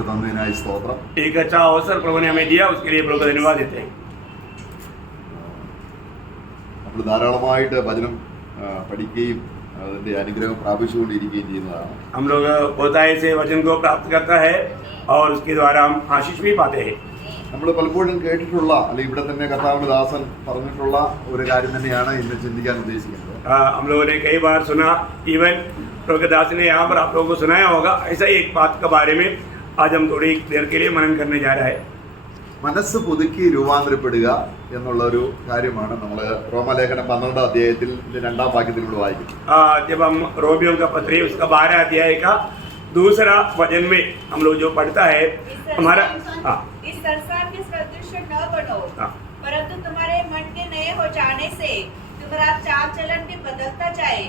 നമുക്ക് തന്നതിനായി സ്തോത്രം. एक अच्छा अवसर प्रभु ने हमें दिया, उसके लिए प्रभु को धन्यवाद देते हैं. നമ്മൾ ധാരാളമായിട്ട് വചനം പഠിക്കുകയും അതിന്റെ അനുഗ്രഹം പ്രാപിച്ചുകൊണ്ടിരിക്കുകയും ചെയ്യുന്നതാണ്. हम लोग बहुतायत से वचन को प्राप्त करता है और उसके द्वारा हम आशीष भी पाते हैं. നമ്മൾ പലപ്പോഴും കേട്ടിട്ടുള്ള അല്ലെങ്കിൽ ഇവിടെ തന്നെ കർത്താവിന്റെ ദാസൻ പറഞ്ഞിട്ടുള്ള ഒരു കാര്യം തന്നെയാണ് ഇന്ന് ചിന്തിക്കാൻ ഉദ്ദേശിക്കുന്നത്. हम लोगों ने कई बार सुना, इवन प्रभु के दास ने यहाँ पर आप लोगों को सुनाया होगा. ऐसा ही एक बात के बारे में आज हम थोड़ी देर के लिए मनन करने जा रहा है. മനസ്സ് പുതുക്കി രൂപാന്തരപ്പെടുക എന്നുള്ള ഒരു കാര്യമാണ് നമ്മൾ റോമാലേഖനം 12 അധ്യായത്തിൽ 2-ാം വാക്യത്തിലൂടെ വായിക്കുന്നത്. जब हम रोमियों का पत्र उसका 12 अध्याय का दूसरा वचन में हम लोग जो पढ़ता है हमारा इस संसार के सदृश न बनो, परंतु तुम्हारे मन के नए हो जाने से तुम्हारा चाल चलन भी बदलता जाए,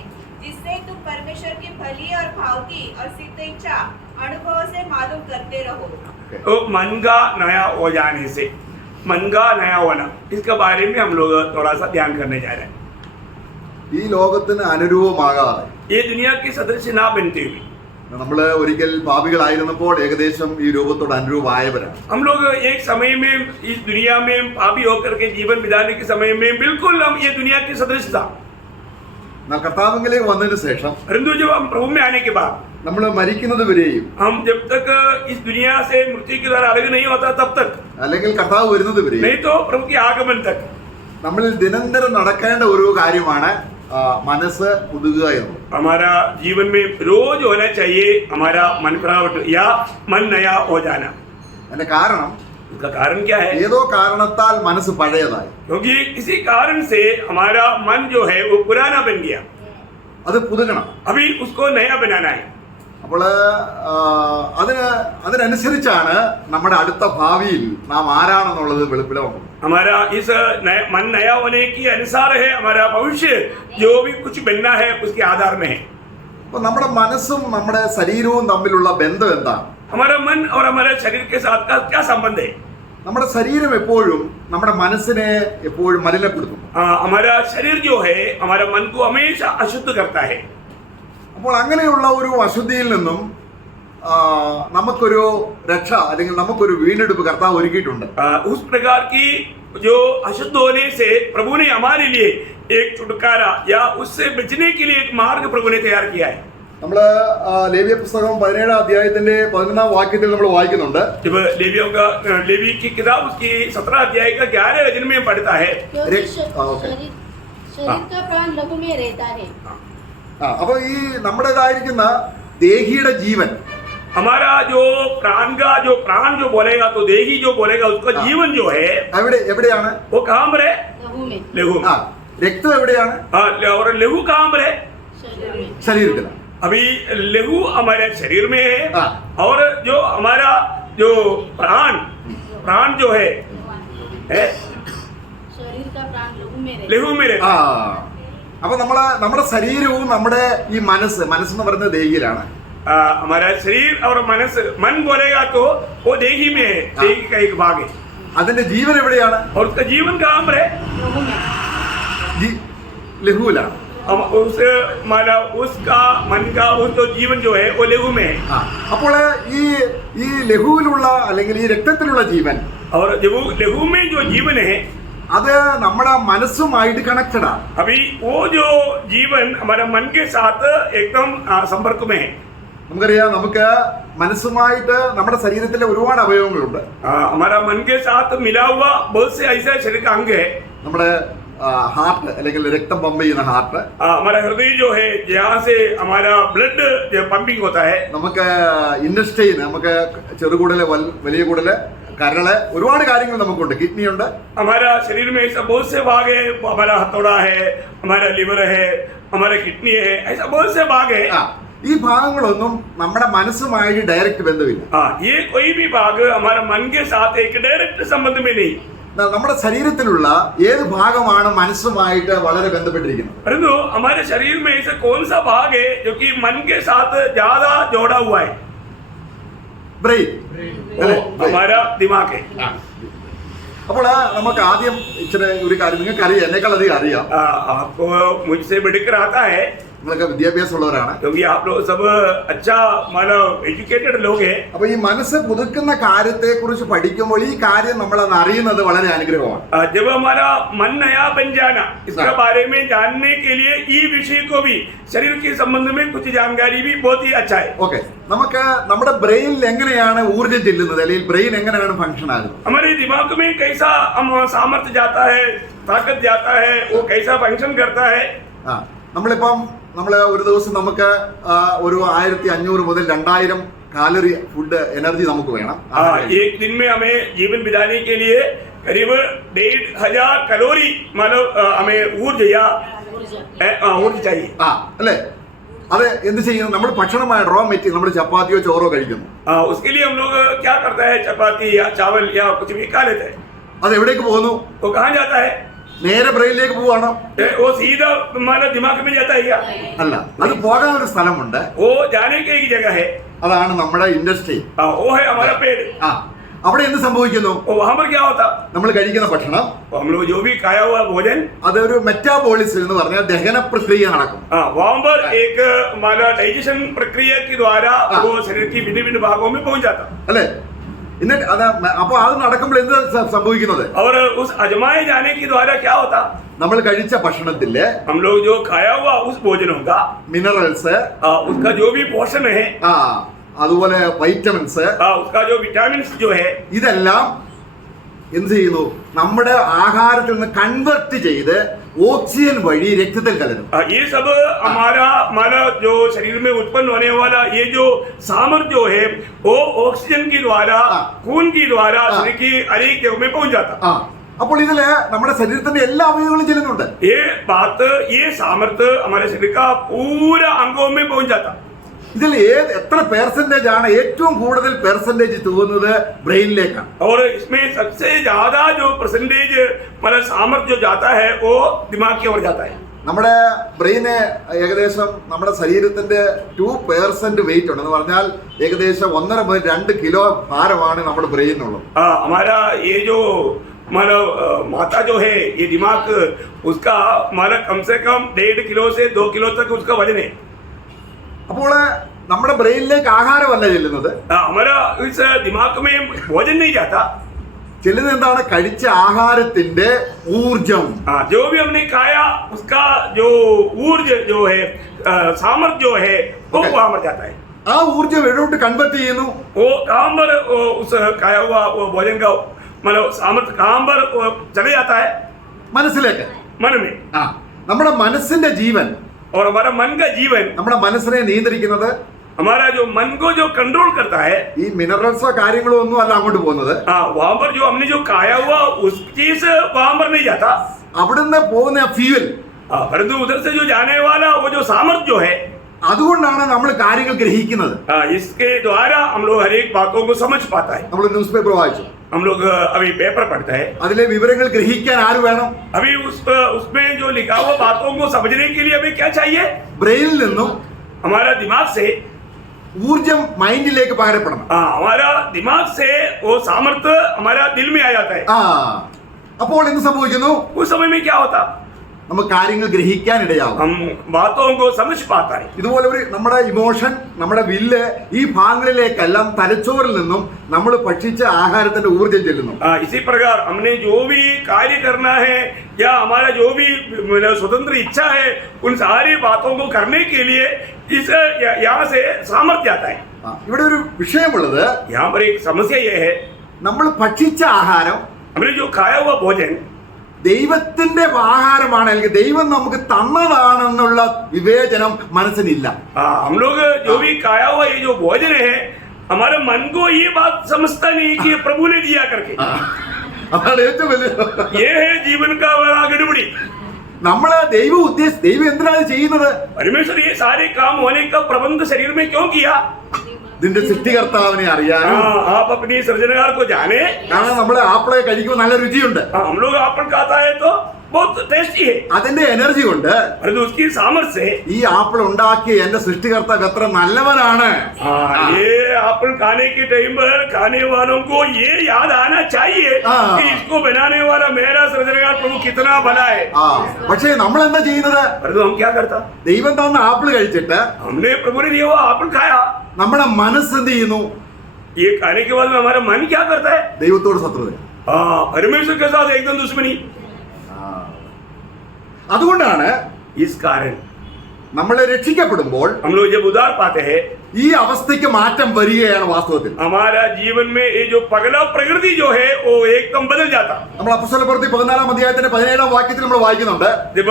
जिससे तुम परमेश्वर की भली और भावती और सिद्ध इच्छा अनुभव से मालूम करते रहो. तो मन का नया हो जाने से, मन का नया होना, इसके बारे में हम लोग थोड़ा सा ध्यान करने जा रहे हैं. ഈ ലോകത്തിന് അനുരൂപമാകാതെ, ये दुनिया की सदृश ना बनते हुए, നമ്മൾ ഒരിക്കൽ പാപികളായിരുന്നപ്പോൾ ഏകദേശം ഈ രൂപത്തോട് അനുരൂപമായവരാണ്. हम लोग एक समय में इस दुनिया में पापी होकर के जीवन बिताने के समय में बिल्कुल हम ये दुनिया की सदृश था. എന്നാൽ കർത്താവിലേക്ക് വന്നതിന് ശേഷം परंतु जब हम प्रभु में आने के बाद നമ്മൾ മരിക്കുന്നത് വരെയും हम जब तक इस दुनिया से मृत्यु के द्वारा अलग नहीं होता तब तक, അല്ലെങ്കിൽ കർത്താവ് വരുന്നത് വരെയും नहीं तो प्रभु के आगमन तक നമ്മളിൽ ദിനംതരം നടക്കേണ്ട ഒരു കാര്യമാണ് മനസ്സ് പുതുക്കുക എന്നുള്ളത്. हमारा जीवन में रोज होना चाहिए हमारा मन प्रावट या मन नया हो जाना. അതിന്റെ കാരണം उसका कारण क्या है? ഏതോ കാരണത്താൽ മനസ്സ് പഴയതായി, क्योंकि किसी कारण से हमारा मन जो है वो पुराना बन गया, അത് പുതുക്കണം. अभी उसको नया बनाना है. അപ്പോൾ അതിനനുസരിച്ചാണ് നമ്മുടെ അടുത്ത ഭാവിയിൽ നാം ആരാണെന്നുള്ളത് വെളിപ്പെടുത്തുന്നത്. हमारा इस मन नया होने के अनुसार है हमारा भविष्य जो भी कुछ बनना है उसके आधार में है. അപ്പോൾ നമ്മുടെ മനസ്സും നമ്മുടെ ശരീരവും തമ്മിലുള്ള ബന്ധം എന്താണ്? हमारा मन और हमारे शरीर के साथ का क्या संबंध है? നമ്മുടെ ശരീരം എപ്പോഴും നമ്മുടെ മനസ്സിനെ എപ്പോഴും മലിനപ്പെടുത്തുന്നു. हमारा शरीर जो है हमारा मन को हमेशा अशुद्ध करता है. അപ്പോൾ അങ്ങനെയുള്ള ഒരു അശുദ്ധിയിൽ നിന്നും നമുക്കൊരു രക്ഷ അല്ലെങ്കിൽ നമുക്കൊരു വീണ്ടെടുപ്പ് കർത്താവ് ഒരുക്കിയിട്ടുണ്ട്. उस प्रकार की जो अशुद्ध होने से प्रभु ने हमारे लिए एक छुटकारा या उससे बचने के लिए एक मार्ग प्रभु ने तैयार किया है. നമ്മൾ ലേവ്യ പുസ്തകം 17-ാം അധ്യായത്തിന്റെ 11-ാം വാക്യത്തിൽ നമ്മൾ വായിക്കുന്നുണ്ട്. जब लेवी की किताब उसकी 17 अध्याय का 11 वचन में पढ़ता है, शरीर का प्राण लहू में रहता है. അപ്പൊ ഈ നമ്മുടേതായിരിക്കുന്ന ദേഹിയുടെ ജീവൻ, हमारा जो प्राण जो बोलेगा तो देही जो बोलेगा उसका जीवन जो है എവിടെയാണ്? वो कहाँ पर है? लहू में. लहू में. രക്തം എവിടെയാണ്? और लहू कहाँ पर है? शरीर में. ശരീരത്തിലാണ്. अभी लहू हमारे शरीर में है और जो हमारा जो प्राण जो है शरीर का प्राण लहू में रहता है. അപ്പൊ നമ്മുടെ ശരീരവും നമ്മുടെ ഈ മനസ്സെന്ന് പറയുന്നത് ദേഹിയിലാണ്. हमारा शरीर और मन बोलेगा तो वो देही में है, देही का एक भाग है. അതിന്റെ ജീവൻ എവിടെയാണ്? और उसका जीवन कहाँ पर है? ലഹുവിലാണ്. उसका मन का वो जो जीवन जो है वो लहू में है. അപ്പോൾ ഈ ലഹുവിലുള്ള അല്ലെങ്കിൽ ഈ രക്തത്തിലുള്ള ജീവൻ, और जब वो लहू में जो जीवन है അത് നമ്മുടെ മനസ്സുമായിട്ട് കണക്റ്റഡ് ആണ്. अभी वो जो जीवन हमारा मन के साथ एकदम संपर्क में है. നമുക്കറിയാം, നമുക്ക് മനസ്സുമായിട്ട് നമ്മുടെ ശരീരത്തിലെ ഒരുപാട് അവയവങ്ങളുണ്ട്. हमारा मन के साथ मिला हुआ बहुत से ऐसे शरीर का अंग है. നമ്മുടെ ഹാർട്ട് അല്ലെങ്കിൽ രക്തം പമ്പ് ചെയ്യുന്ന ഹാർട്ട്, हमारा हृदय जो है जहाँ से हमारा ब्लड पंपिंग होता है. നമുക്ക് ഇൻഡസ്ട്രീൻ, നമുക്ക് ചെറുകുടല്, വലിയ കുടല്, കരള്, ഒരുപാട് കാര്യങ്ങൾ നമുക്കുണ്ട്. കിഡ്നി ഉണ്ട്. हमारा शरीर में ऐसा बहुत से भाग है. हमारा हथौड़ा है, हमारा लिवर है, हमारा किडनी है, ऐसा बहुत से भाग है. ഈ ഭാഗങ്ങളൊന്നും നമ്മുടെ മനസ്സുമായിട്ട് ഡയറക്റ്റ് ബന്ധമില്ല. ये कोई भी भाग हमारा मन के साथ एक डायरेक्ट संबंध में नहीं. നമ്മുടെ ശരീരത്തിലുള്ള ഏത് ഭാഗമാണ് മനസ്സുമായിട്ട് വളരെ ബന്ധപ്പെട്ടിരിക്കുന്നത്? परंतु हमारे शरीर में ऐसा कौन सा भाग है जो कि मन के साथ ज्यादा जोड़ा हुआ है? ബ്രെയിൻ, हमारा दिमाग है. അപ്പോൾ നമുക്ക് ആദ്യം ഇച്ചിരി ഒരു കാര്യം, നിങ്ങൾക്ക് അറിയാം, എന്നെക്കാൾ അധികം അറിയാം. आपको मुझसे बढ़कर आता है. നിങ്ങളൊക്കെ വിദ്യാഭ്യാസമുള്ളവരാണ്. क्योंकि आप लोग सब अच्छा मतलब एजुकेटेड लोग हैं. അപ്പൊ ഈ മനസ്സ് പുതുക്കുന്ന കാര്യത്തെ കുറിച്ച് പഠിക്കുമ്പോൾ ഈ കാര്യം നമ്മൾ അത് അറിയുന്നത് വളരെ അനുഗ്രഹമാണ്. जब हमारा मन नया बन जाना, इसके बारे में जानने के लिए ये विषय को भी शरीर के संबंध में कुछ जानकारी भी बहुत ही अच्छा है. ഓക്കെ, നമുക്ക് നമ്മുടെ ബ്രെയിനിൽ എങ്ങനെയാണ് ഊർജ്ജം ചെല്ലുന്നത്, അല്ലെങ്കിൽ ബ്രെയിൻ എങ്ങനെയാണ് ഫംഗ്ഷൻ ആകുന്നത്? हमारे दिमाग में कैसा सामर्थ्य जाता है, ताकत जाता है, वो कैसा फंक्शन करता है. നമ്മളിപ്പം ഒരു ദിവസം നമുക്ക് ഒരു 1500 മുതൽ 2000 കാലറി ഫുഡ് എനർജി നമുക്ക് വേണം. एक दिन में हमें जीवन बिताने के लिए करीब 1500 कैलोरी मतलब हमें ऊर्जा चाहिए. അല്ലേ? അത് എന്ത് ചെയ്യുന്നു? നമ്മൾ ഭക്ഷണമായ റോ മെറ്റീരിയൽ, നമ്മൾ ചപ്പാത്തിയോ ചോറോ കഴിക്കുന്നു. उसके लिए हम लोग क्या करता है, चपाती या चावल या कुछ भी खा लेते हैं. അത് എവിടേക്ക് പോകുന്നു? वो कहाँ जाता है? നേരെ ബ്രെയിനിലേക്ക് പോവാണോ? वो सीधा हमारे दिमाग में जाता है क्या? അല്ല, അത് പോകാൻ ഒരു സ്ഥലമുണ്ട്. वो जाने की एक जगह है. അതാണ് നമ്മുടെ ഇൻഡസ്ട്രി. वो है हमारा पेट. അവിടെ എന്ത് സംഭവിക്കുന്നു? वहाँ पर क्या होता? നമ്മൾ കഴിക്കുന്ന ഭക്ഷണം, हम लोग जो भी खाया हुआ भोजन, അതൊരു മെറ്റാബോളിസം എന്ന് പറഞ്ഞാൽ ദഹന പ്രക്രിയ നടക്കും. वहाँ पर एक हमारा डाइजेशन प्रक्रिया के द्वारा वो शरीर की भिन्न भिन्न भागों में पहुँच जाता. അല്ലേ? എന്നിട്ട് അപ്പൊ അത് നടക്കുമ്പോൾ എന്ത് സംഭവിക്കുന്നത്? और उस अजमाए जाने के द्वारा क्या होता? നമ്മൾ കഴിച്ച ഭക്ഷണത്തില് हम लोग जो खाया हुआ उस भोजनों का മിനറൽസ്, उसका जो भी पोषण है, അതുപോലെ വൈറ്റമിൻസ്, उसका जो विटामिन जो है, ഇതെല്ലാം എന്ത് ചെയ്യുന്നു? നമ്മുടെ ആഹാരത്തിൽ നിന്ന് കൺവെർട്ട് ചെയ്ത് ഓക്സിജൻ വഴി രക്തത്തിൽ കലരും. ये सब हमारा जो शरीर में उत्पन्न होने वाला ये जो सामर्थ्य जो है वो ऑक्सीजन के द्वारा, खून के द्वारा शरीर की हर एक जगह में पहुंच जाता. അപ്പോൾ ഇതില് നമ്മുടെ ശരീരത്തിന്റെ എല്ലാ അവയവങ്ങളും ചെല്ലുന്നുണ്ട്. ये बात, ये सामर्थ्य हमारे शरीर का पूरा अंगों में पहुंच जाता. ഇതിൽ എത്ര പെർസെന്റേജ് ആണ് ഏറ്റവും കൂടുതൽ പെർസെന്റേജ് തോന്നുന്നത് ബ്രെയിനിലേക്കാണ്? और इसमें सबसे ज्यादा जो परसेंटेज मतलब सामर्थ्य जो जाता है वो दिमाग की ओर जाता है. നമ്മുടെ ബ്രെയിന് ഏകദേശം നമ്മുടെ ശരീരത്തിന്റെ 2% വെയിറ്റ് ഉണ്ട് എന്ന് പറഞ്ഞാൽ ഏകദേശം 1.5 മുതൽ 2 കിലോ ഭാരമാണ് നമ്മുടെ ബ്രെയിനുള്ളത്. हमारा ये जो मतलब माता जो है ये दिमाग, उसका हमारा कम से कम 1.5 किलो से 2 किलो तक उसका वजन है. അപ്പോൾ നമ്മുടെ ബ്രെയിനിലേക്ക് ആഹാരമല്ല ചെല്ലുന്നത്, हमारा इस दिमाग में भोजन नहीं जाता. ചെല്ലുന്നത് എന്താണ്? കഴിച്ച ആഹാരത്തിന്റെ ഊർജം. जो भी हमने खाया उसका जो ऊर्जा जो है, सामर्थ्य जो है वो वहां पर जाता है. ആ ഊർജം എവിടോട്ട് കൺവെർട്ട് ചെയ്യുന്നു? वो कहां पर उस खाया हुआ वो भोजन का मतलब सामर्थ्य कहां पर चले जाता है? മനസ്സിലേക്ക്, मन में. നമ്മുടെ മനസ്സിന്റെ ജീവൻ, और हमारा मन का जीवन, നമ്മുടെ മനസ്സിനെ നിയന്ത്രിക്കുന്നത് हमारा जो मन को जो कंट्रोल करता है, ഈ മിനറൽസോ കാര്യങ്ങളോ ഒന്നും അല്ല അങ്ങോട്ട് പോകുന്നത്. वहां पर जो हमने जो खाया हुआ उस चीज वहां पर नहीं जाता. അവിടുന്ന് പോകുന്ന ഫ്യൂവൽ, परंतु उधर से जो जाने वाला वो जो सामर्थ्य जो है, അതുകൊണ്ടാണ് നമ്മൾ കാര്യങ്ങൾ ഗ്രഹിക്കുന്നത്. इसके द्वारा हम लोग हर एक बातों को समझ पाता है. നമ്മൾ ന്യൂസ് പേപ്പർ വായിച്ചു, हम लोग अभी पेपर पढ़ते हैं, അതിലെ വിവരങ്ങൾ ഗ്രഹിക്കാൻ ആര് വേണം? अभी उसमें जो लिखा हुआ बातों को समझने के लिए हमें क्या चाहिए? ബ്രെയിനിൽ നിന്നും हमारा दिमाग से ഊർജം മൈൻഡിലേക്ക് പകരപ്പെടണം. हमारा दिमाग से वो सामर्थ्य हमारा दिल में आ जाता है. അപ്പോൾ എന്ത് സംഭവിക്കുന്നു? उस समय में क्या होता? നമുക്ക് കാര്യങ്ങൾ ഗ്രഹിക്കാൻ ഇടയാവും. हम बातों को समझ पाता है. ഇതുപോലെ ഒരു നമ്മുടെ ഇമോഷൻ, നമ്മുടെ വില്ല്, ഈ ഭാഗങ്ങളിലേക്കെല്ലാം തലച്ചോറിൽ നിന്നും നമ്മൾ ഭക്ഷിച്ച ആഹാരത്തിന്റെ ഊർജം ചെല്ലുന്നു. इसी प्रकार हमने जो भी कार्य करना है या हमारा जो भी स्वतंत्र इच्छा है उन सारी बातों को करने के लिए इस यहाँ से सामर्थ्य आता है. ഇവിടെ ഒരു വിഷയമുള്ളത്, यहाँ पर एक समस्या ये है, നമ്മൾ ഭക്ഷിച്ച ആഹാരം हमने जो खाया हुआ भोजन ദൈവത്തിന്റെ ആഹാരമാണ്, അല്ലെങ്കിൽ ദൈവം നമുക്ക് തന്നതാണെന്നുള്ള വിവേചനം മനസ്സിനില്ല. हम लोग जो भी खाया हुआ ये जो भोजन है, हमारे मन को ये बात समझता नहीं कि प्रभु ने दिया करके. അതാണ് ഏറ്റവും വലിയ, ये है जीवन का बड़ा गड़बड़ी. നമ്മള് ദൈവം എന്തിനാണ് ചെയ്യുന്നത്? परमेश्वर ये सारे काम होने का प्रबंध शरीर में क्यों किया? ഇതിന്റെ സൃഷ്ടികർത്താവിനെ അറിയാനും, आप अपनी सृजनहार को जाने. കാരണം നമ്മള് ആപ്പിളെ കഴിക്കുമ്പോൾ നല്ല രുചിയുണ്ട്. हम लोग एप्पल खाता है तो बहुत टेस्टी है, അതിന്റെ എനർജി കൊണ്ട് परंतु उसकी सामर्थ्य से ഈ ആപ്പിൾ ഉണ്ടാക്കിയ എന്റെ സൃഷ്ടികർത്താവ് എത്ര നല്ലവനാണ്. ये एप्पल खाने के टाइम पर खाने वालों को ये याद आना चाहिए कि इसको बनाने वाला मेरा सृजनहार प्रभु कितना भला है. പക്ഷേ നമ്മൾ എന്താ ചെയ്യുന്നത്? परंतु हम क्या करता, ദൈവം തന്ന ആപ്പിൾ കഴിച്ചിട്ട് हमने प्रभु ने दिया हुआ एप्पल खाया, നമ്മുടെ മനസ്സ് എന്ത് ചെയ്യുന്നു? ये खाने के बाद में हमारा मन क्या करता है? ദൈവത്തോട് ശത്രുത. परमेश्वर के साथ एकदम दुश्मनी. അതുകൊണ്ടാണ് इस कारण നമ്മൾ രക്ഷിക്കപ്പെടുമ്പോൾ हम लोग जब उद्धार पाते हैं, ഈ അവസ്ഥയ്ക്ക് മാറ്റം വരികയാണ് വാസ്തവത്തിൽ. हमारा जीवन में ये जो पगला प्रकृति जो है वो एकदम बदल जाता. നമ്മൾ അപ്പോസ്തലപ്രവൃത്തി 14-ാം അധ്യായത്തിന്റെ 17-ാം വാക്യത്തിൽ നമ്മൾ വായിക്കുന്നുണ്ട്. जब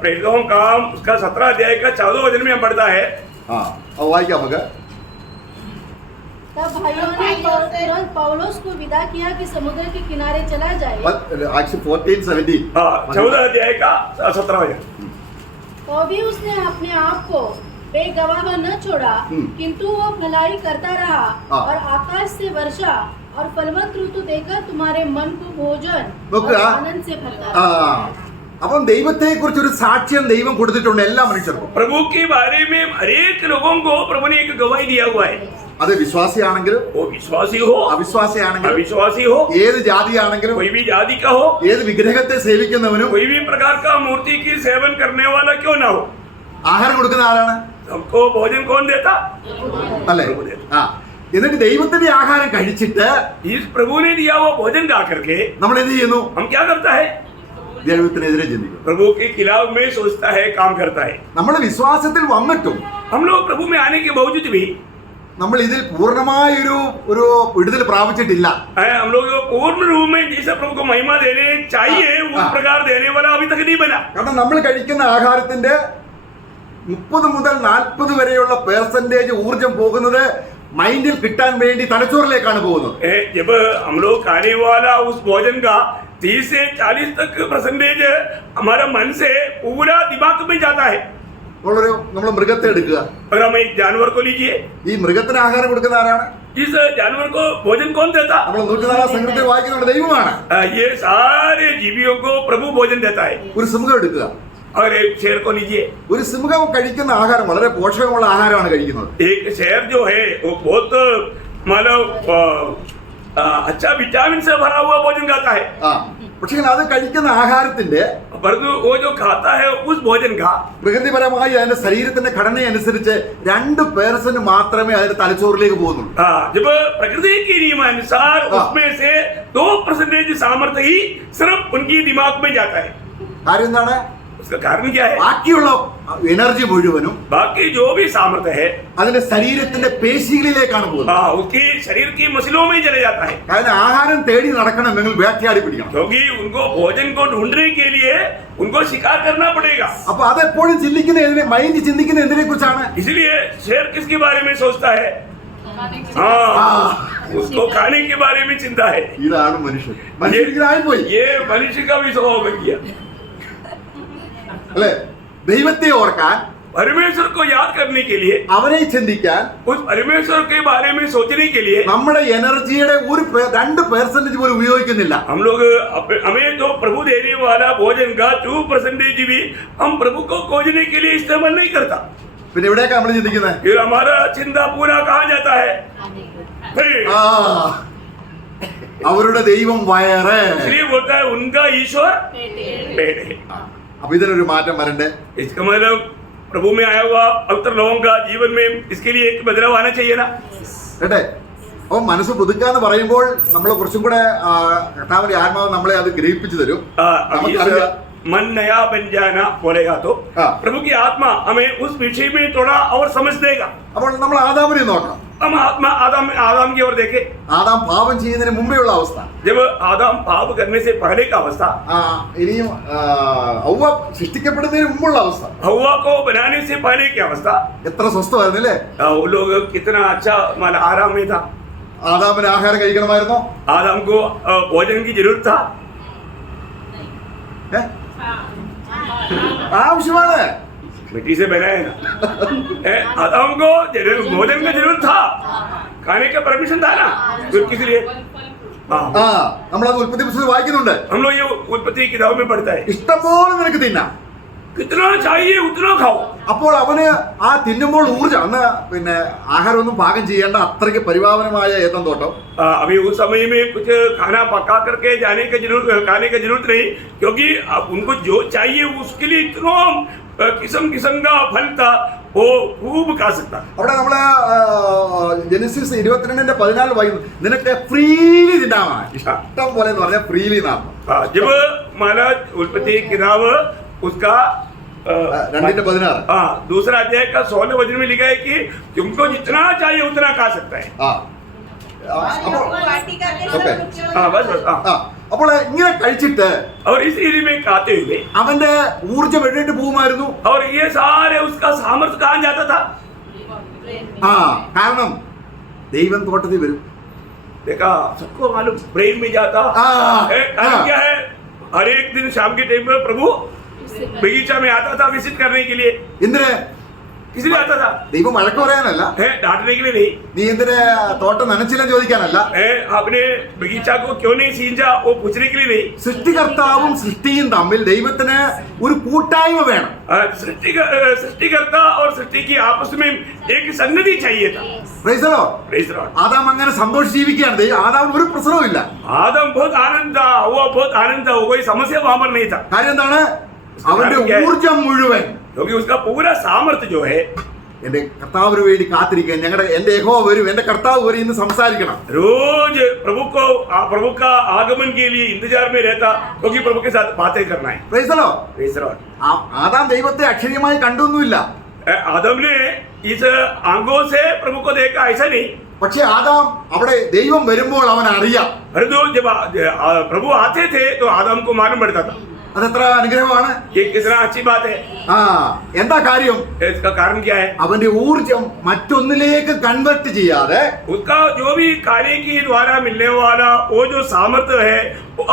प्रेरितों का उसका 17 अध्याय का 14 वचन में हम पढ़ता है, അത് वाയിക്കാം നമുക്ക്. तब भाइयों ने तुरंत पौलुस को विदा किया कि समुद्र के किनारे चला जाए. ആക്ച്വലി 14-17. 14 अध्याय का 17 वचन. तो भी उसने अपने आप को बेगवाह न छोड़ा, किंतु वो भलाई करता रहा और आकाश से वर्षा और फलवंत ऋतु देकर तुम्हारे मन को भोजन और आनंद से भरता रहा. അപ്പം ദൈവത്തെ കുറിച്ച് ഒരു സാക്ഷ്യം ദൈവം കൊടുത്തിട്ടുണ്ട് എല്ലാ മനുഷ്യർക്കും. प्रभु के बारे में हरेक लोगों को प्रभु ने एक गवाही दिया हुआ है. അത് വിശ്വാസിയാണെങ്കിലും वो विश्वासी हो, അവിശ്വാസിയാണെങ്കിലും अविश्वासी हो, ഏത് ജാതിയാണെങ്കിലും कोई भी जाति का हो, ഏത് വിഗ്രഹത്തെ സേവിക്കുന്നവനും कोई भी प्रकार का मूर्ति की सेवन करने वाला क्यों ना हो, ആഹാരം കൊടുക്കുന്ന ആരാണ്? हमको भोजन कौन देता? അല്ലേ? എന്നിട്ട് ദൈവത്തിന്റെ ആഹാരം കഴിച്ചിട്ട് इस प्रभु ने दिया हुआ भोजन गा करके നമ്മൾ എന്ത് ചെയ്യുന്നു? हम क्या करता है? ദൈവത്തിനെതിരെ ചിന്തിക്കും. प्रभु के खिलाफ में सोचता है, काम करता है. നമ്മൾ വിശ്വാസത്തിൽ വന്നിട്ടും हम लोग प्रभु में आने के बावजूद भी നമ്മൾ ഇതിൽ പൂർണ്ണമായൊരു ഒരു വിടുതൽ പ്രാപിച്ചിട്ടില്ല. हम लोग पूर्ण रूप में जैसे प्रभु को महिमा देने चाहिए उस प्रकार देने वाला अभी तक नहीं बना. കാരണം നമ്മൾ കഴിക്കുന്ന ആഹാരത്തിന്റെ 30 മുതൽ 40 വരെയുള്ള പെർസെന്റേജ് ഊർജം പോകുന്നത് മൈൻഡിൽ കിട്ടാൻ വേണ്ടി തലച്ചോറിലേക്കാണ് പോകുന്നത്. जब हम लोग खाने वाला उस भोजन का 30 से 40 तक परसेंटेज हमारा मन से पूरा दिमाग में जाता है. നമ്മൾ മൃഗത്തെ എടുക്കുക. और हम एक जानवर को लीजिए, ഈ മൃഗത്തിന് ആഹാരം കൊടുക്കുന്ന ആരാണ്? इस जानवर को भोजन कौन देता? നമ്മൾ 104-ാം സംഘത്തിൽ വായിക്കുന്നുണ്ട്, ദൈവമാണ്. ये सारे जीवियों को प्रभु भोजन देता है. ഒരു സിംഹം എടുക്കുക. और एक शेर को लीजिए, ഒരു സിംഹം കഴിക്കുന്ന ആഹാരം വളരെ പോഷകമുള്ള ആഹാരമാണ് കഴിക്കുന്നത്. एक शेर जो है वो बहुत मतलब अच्छा विटामिन से भरा हुआ भोजन खाता है. പക്ഷേ അത് കഴിക്കുന്ന ആഹാരത്തിന്റെ परंतु वो जो खाता है उस भोजन का പ്രകൃതിപരമായി അതിന്റെ ശരീരത്തിന്റെ ഘടനയനുസരിച്ച് 2% മാത്രമേ അതിന്റെ തലച്ചോറിലേക്ക് പോകുന്നുള്ളൂ. जब प्रकृति के नियमानुसार उसमें से 2% सामर्थ्य ही सिर्फ उनकी दिमाग में जाता है. കാര്യം എന്താണ്? उसका कारण क्या है? ബാക്കിയുള്ള എനർജി മുഴുവനും बाकी जो भी सामर्थ्य है അതിന്റെ ശരീരത്തിന്റെ പേശികളിലേക്കാണ് പോകുന്നത്. उसकी शरीर की मसलों में चले जाता है. കാരണം ആഹാരം തേടി നടക്കണമെങ്കിൽ വേട്ടയാടി പിടിക്കണം. क्योंकि उनको भोजन को ढूंढने के लिए उनको शिकार करना पड़ेगा. അപ്പൊ അതെപ്പോഴും ചിന്തിക്കുന്ന മൈൻഡ് ചിന്തിക്കുന്ന എന്തിനെ കുറിച്ചാണ്? इसलिए शेर किसके बारे में सोचता है? उसको खाने के बारे में चिंता है. ഇതാണ് മനുഷ്യൻ. മനുഷ്യനായിപ്പോയി ये मनुष्य का भी स्वभाव बन गया. അല്ലെ? ദൈവത്തെ ഓർക്കാൻ, परमेश्वर को याद करने के लिए, അവനെ ചിന്തിക്കാൻ, उस परमेश्वर के बारे में सोचने के लिए നമ്മുടെ എനർജിയുടെ 2% പോലും ഉപയോഗിക്കുന്നില്ല. हम लोग हमें तो प्रभु देने वाला भोजन का 2% भी हम प्रभु को खोजने के लिए इस्तेमाल नहीं करता. പിന്നെ എവിടെയൊക്കെ നമ്മൾ ചിന്തിക്കുന്നത്? फिर हमारा चिंता पूरा कहाँ जाता है? അവരുടെ ദൈവം വയറ്. इसलिए बोलता है उनका ईश्वर पेट है. അപ്പൊ ഇതിനൊരു മാറ്റം വരണ്ടേ? इसका मतलब प्रभु में आया हुआ पवित्र लोगों का जीवन में इसके लिए एक बदलाव आना चाहिए ना. കേട്ടെ? അപ്പൊ മനസ്സ് പുതുക്കാന്ന് പറയുമ്പോൾ നമ്മൾ കുറച്ചും കൂടെ കർത്താവിന്റെ ആത്മാവ് നമ്മളെ അത് ഗ്രഹിപ്പിച്ചു തരും. मन नया बन जाना बोलेगा तो प्रभु की आत्मा हमें उस विषय में थोड़ा और समझ देगा. അപ്പോൾ നമ്മൾ ആദാമിനെ നോക്കണം. हम आत्मा आदम की ओर देखे. ആദാം പാപം ചെയ്യുന്നതിന് മുമ്പെയുള്ള അവസ്ഥ, जब आदम पाप करने से पहले का अवस्था, ഇനിയും ഔവ സൃഷ്ടിക്കപ്പെടുന്നതിന് മുമ്പുള്ള അവസ്ഥ, हवा को बनाने से पहले की अवस्था, എത്ര സ്വസ്ഥമായിരുന്നില്ലേ? वो लोग कितना अच्छा मतलब आराम में था. ആദാമിന് ആഹാരം കഴിക്കണമായിരുന്നോ? आदम को भोजन की जरूरत था. ആവശ്യമാണ്. मिट्टी से बना है ना. आदम को भोजन का जरूरत था, खाने का परमिशन था ना. फिर किस लिए? ആ നമ്മളത് ഉൽപ്പത്തി പുസ്തകത്തിൽ വായിക്കുന്നുണ്ട്. हम लोग ये उत्पत्ति किताब में पढ़ता है, ഇഷ്ടംപോലെ നിനക്ക് തിന്നാം. कितना चाहिए उतना खाओ. അപ്പോൾ അവന് ആ തിന്നുമ്പോൾ ഊർജ്ജം, അന്ന് പിന്നെ ആഹാരമൊന്നും പാകം ചെയ്യേണ്ട അത്രയ്ക്ക് പരിപാവനമായ ഏത്തം തോട്ടം. अभी उस समय में कुछ खाना पका करके खाने की जरूरत नहीं, क्योंकि उनको जो चाहिए उसके लिए इतना किस्म किस्म का फल था, वो खूब खा सकता. അവിടെ നമ്മള് ജെനസിസ് 22:14 വായിക്കുന്നു, നിനക്ക് ഫ്രീലി തിന്നാമാണ്. ഇഷ്ടം പോലെ എന്ന് പറഞ്ഞാൽ ഫ്രീലി നാം. जब माना उत्पत्ति किताब उसका 2:16 दूसरा अध्याय का 16वें वचन में लिखा है कि तुमको जितना चाहिए उतना खा सकता है. वाटिका के सब ओके. वृक्षों बस അപ്പോൾ ഇങ്ങനെ കഴിച്ചിട്ട് और इस एरिया में खाते हुए അവന്റെ ഊർജ്ജം എഴുന്നേറ്റ് പോകുമായിരുന്നു. और ये सारे उसका सामर्थ्य कहाँ जाता था? കാരണം ദൈവം തോട്ടത്തിൽ വരും. देखा सबको मालूम, ब्रेन में जाता. कारण क्या है, हर एक दिन शाम के टाइम में प्रभु बगीचा में आता था विजिट करने के लिए. എന്തിന്? इसलिए आता था, ദൈവം വഴക്ക് പറയാനല്ല, डांटने के लिए नहीं. നീ എന്തിന് തോട്ടം നനച്ചില്ലെന്ന് ചോദിക്കാനല്ല, आपने बगीचा को क्यों नहीं सींचा वो पूछने के लिए नहीं. സൃഷ്ടികർത്താവും സൃഷ്ടിയും തമ്മിൽ ദൈവത്തിന് ഒരു കൂട്ടായ്മ വേണം. सृष्टिकर्ता और सृष्टि की आपस में एक संगति चाहिए था. Praise the Lord. Praise the Lord. Adam അങ്ങനെ സന്തോഷിച്ച് ജീവിക്കുകയാണ്. ആദാമിന് ഒരു പ്രശ്നവും ഇല്ല. आदम बहुत आनंद था, हवा बहुत आनंद था, वो कोई समस्या वहां पर नहीं था. കാര്യം എന്താണ്? അവന്റെ ഊർജം മുഴുവൻ क्योंकि उसका पूरा सामर्थ्य जो है, എന്റെ കർത്താവിന് വേണ്ടി കാത്തിരിക്കാൻ, എന്റെ യഹോവ വരും, എന്റെ കർത്താവ് വരും എന്ന് സംസാരിക്കണം. रोज प्रभु का आगमन के लिए इंतजार में रहता, क्योंकि प्रभु के साथ बातें करना है. Praise the Lord. Praise the Lord. Adam ദൈവത്തെ അക്ഷരീയമായി കണ്ടൊന്നുമില്ല. आदम ने इस आंखों से प्रभु को देखा ऐसा नहीं, പക്ഷെ ആദാം അവിടെ ദൈവം വരുമ്പോൾ അവൻ അറിയാം. परंतु जब प्रभु आते थे तो आदम को मालूम पड़ता था. അതെത്ര അനുഗ്രഹമാണ്. ये कितना अच्छी बात है. എന്താ കാര്യം? इसका कारण क्या है? അവന്റെ ഊർജം മറ്റൊന്നിലേക്ക് കൺവെർട്ട് ചെയ്യാതെ उसका जो भी कार्य के द्वारा मिलने वाला वो जो सामर्थ्य है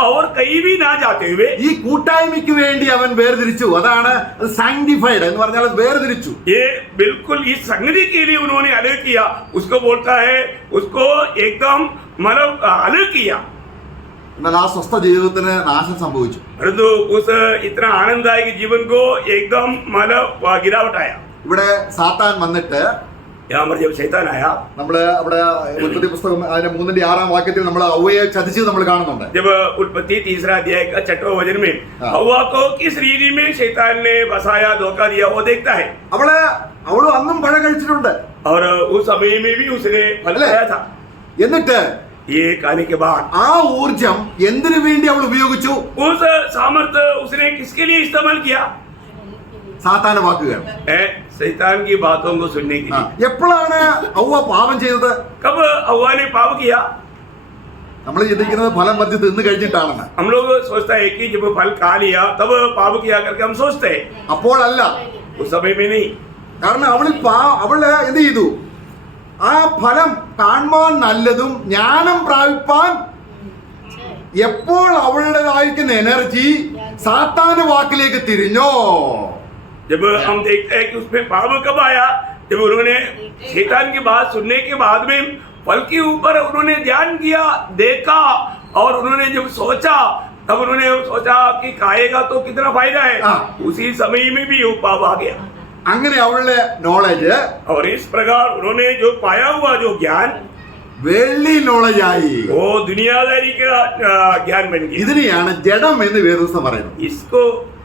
और कहीं भी ना जाते हुए ഈ കൂട്ടായ്മയ്ക്ക് വേണ്ടി അവൻ വേർതിരിച്ചു. അതാണ് സാങ്ക്ടിഫൈഡ് എന്ന് പറഞ്ഞാൽ വേർതിരിച്ചു. ये बिल्कुल इस संगति के लिए उन्होंने अलग किया. उसको बोलता है, उसको एकदम मतलब अलग किया. എന്നാൽ ആ സ്വസ്ഥ ജീവിതത്തിന് നാശം സംഭവിച്ചു. परंतु उस इतना आनंददायक जीवन को एकदम मतलब गिरावट आया. ഇവിടെ സാത്താൻ വന്നിട്ട് यहाँ पर जब शैतान आया, നമ്മള് അവിടെ ഉൽപ്പത്തി പുസ്തകം അതിന്റെ 3:6 വാക്യത്തിൽ നമ്മൾ ഹവ്വയെ ചതിച്ചത് നമ്മൾ കാണുന്നുണ്ട്. जब उत्पत्ति 3 अध्याय का 6वां वचन में हव्वा को किस रीति में शैतान ने फंसाया, धोखा दिया, वो देखता है. അവള് അന്നും പഴം കഴിച്ചിട്ടുണ്ട്. और उस समय में भी उसने फल खाया था. എന്നിട്ട് ये खाने के बाद ആ ഊർജം എന്തിനു വേണ്ടി അവൾ ഉപയോഗിച്ചു? उस सामर्थ्य उसने किसके लिए इस्तेमाल किया? സാത്താന്റെ വാക്കുകൾ. शैतान की बातों को सुनने के लिए. എപ്പോഴാണ് ഹവ്വ പാപം ചെയ്തത്? कब हव्वा ने पाप किया? നമ്മൾ ചിന്തിക്കുന്നത് ഫലം പറ്റി തിന്നു കഴിഞ്ഞിട്ടാണെന്ന്. हम लोग सोचता है कि जब फल खा लिया तब पाप किया करके हम सोचते हैं. അപ്പോഴല്ല. उस समय में नहीं. കാരണം അവള് എന്ത് ചെയ്തു? ആ ഫലം കാണുവാൻ നല്ലതും ജ്ഞാനം പ്രാപിപ്പാൻ എപ്പോൾ അവളുടേതായിരിക്കുന്ന എനർജി സാത്താന്റെ വാക്കിലേക്ക് തിരിഞ്ഞോ, जब हम देखते हैं कि उसमें पाप कब आया, जब उन्होंने शैतान की बात सुनने के बाद में फल के ऊपर उन्होंने ध्यान किया, देखा, और उन्होंने जब सोचा, तब उन्होंने सोचा कि खाएगा तो कितना फायदा है. उसी समय में भी वो पाप आ गया. അങ്ങനെ അവളുടെ നോളജ് और इस प्रकार उन्होंने जो पाया हुआ जो ज्ञान, വെള്ളി നോളജായി. वो दुनियादारी का ज्ञान बन गया. ഇതിനെയാണ് ജഡം എന്ന് വേദപുസ്തകം പറയുന്നത്. इसको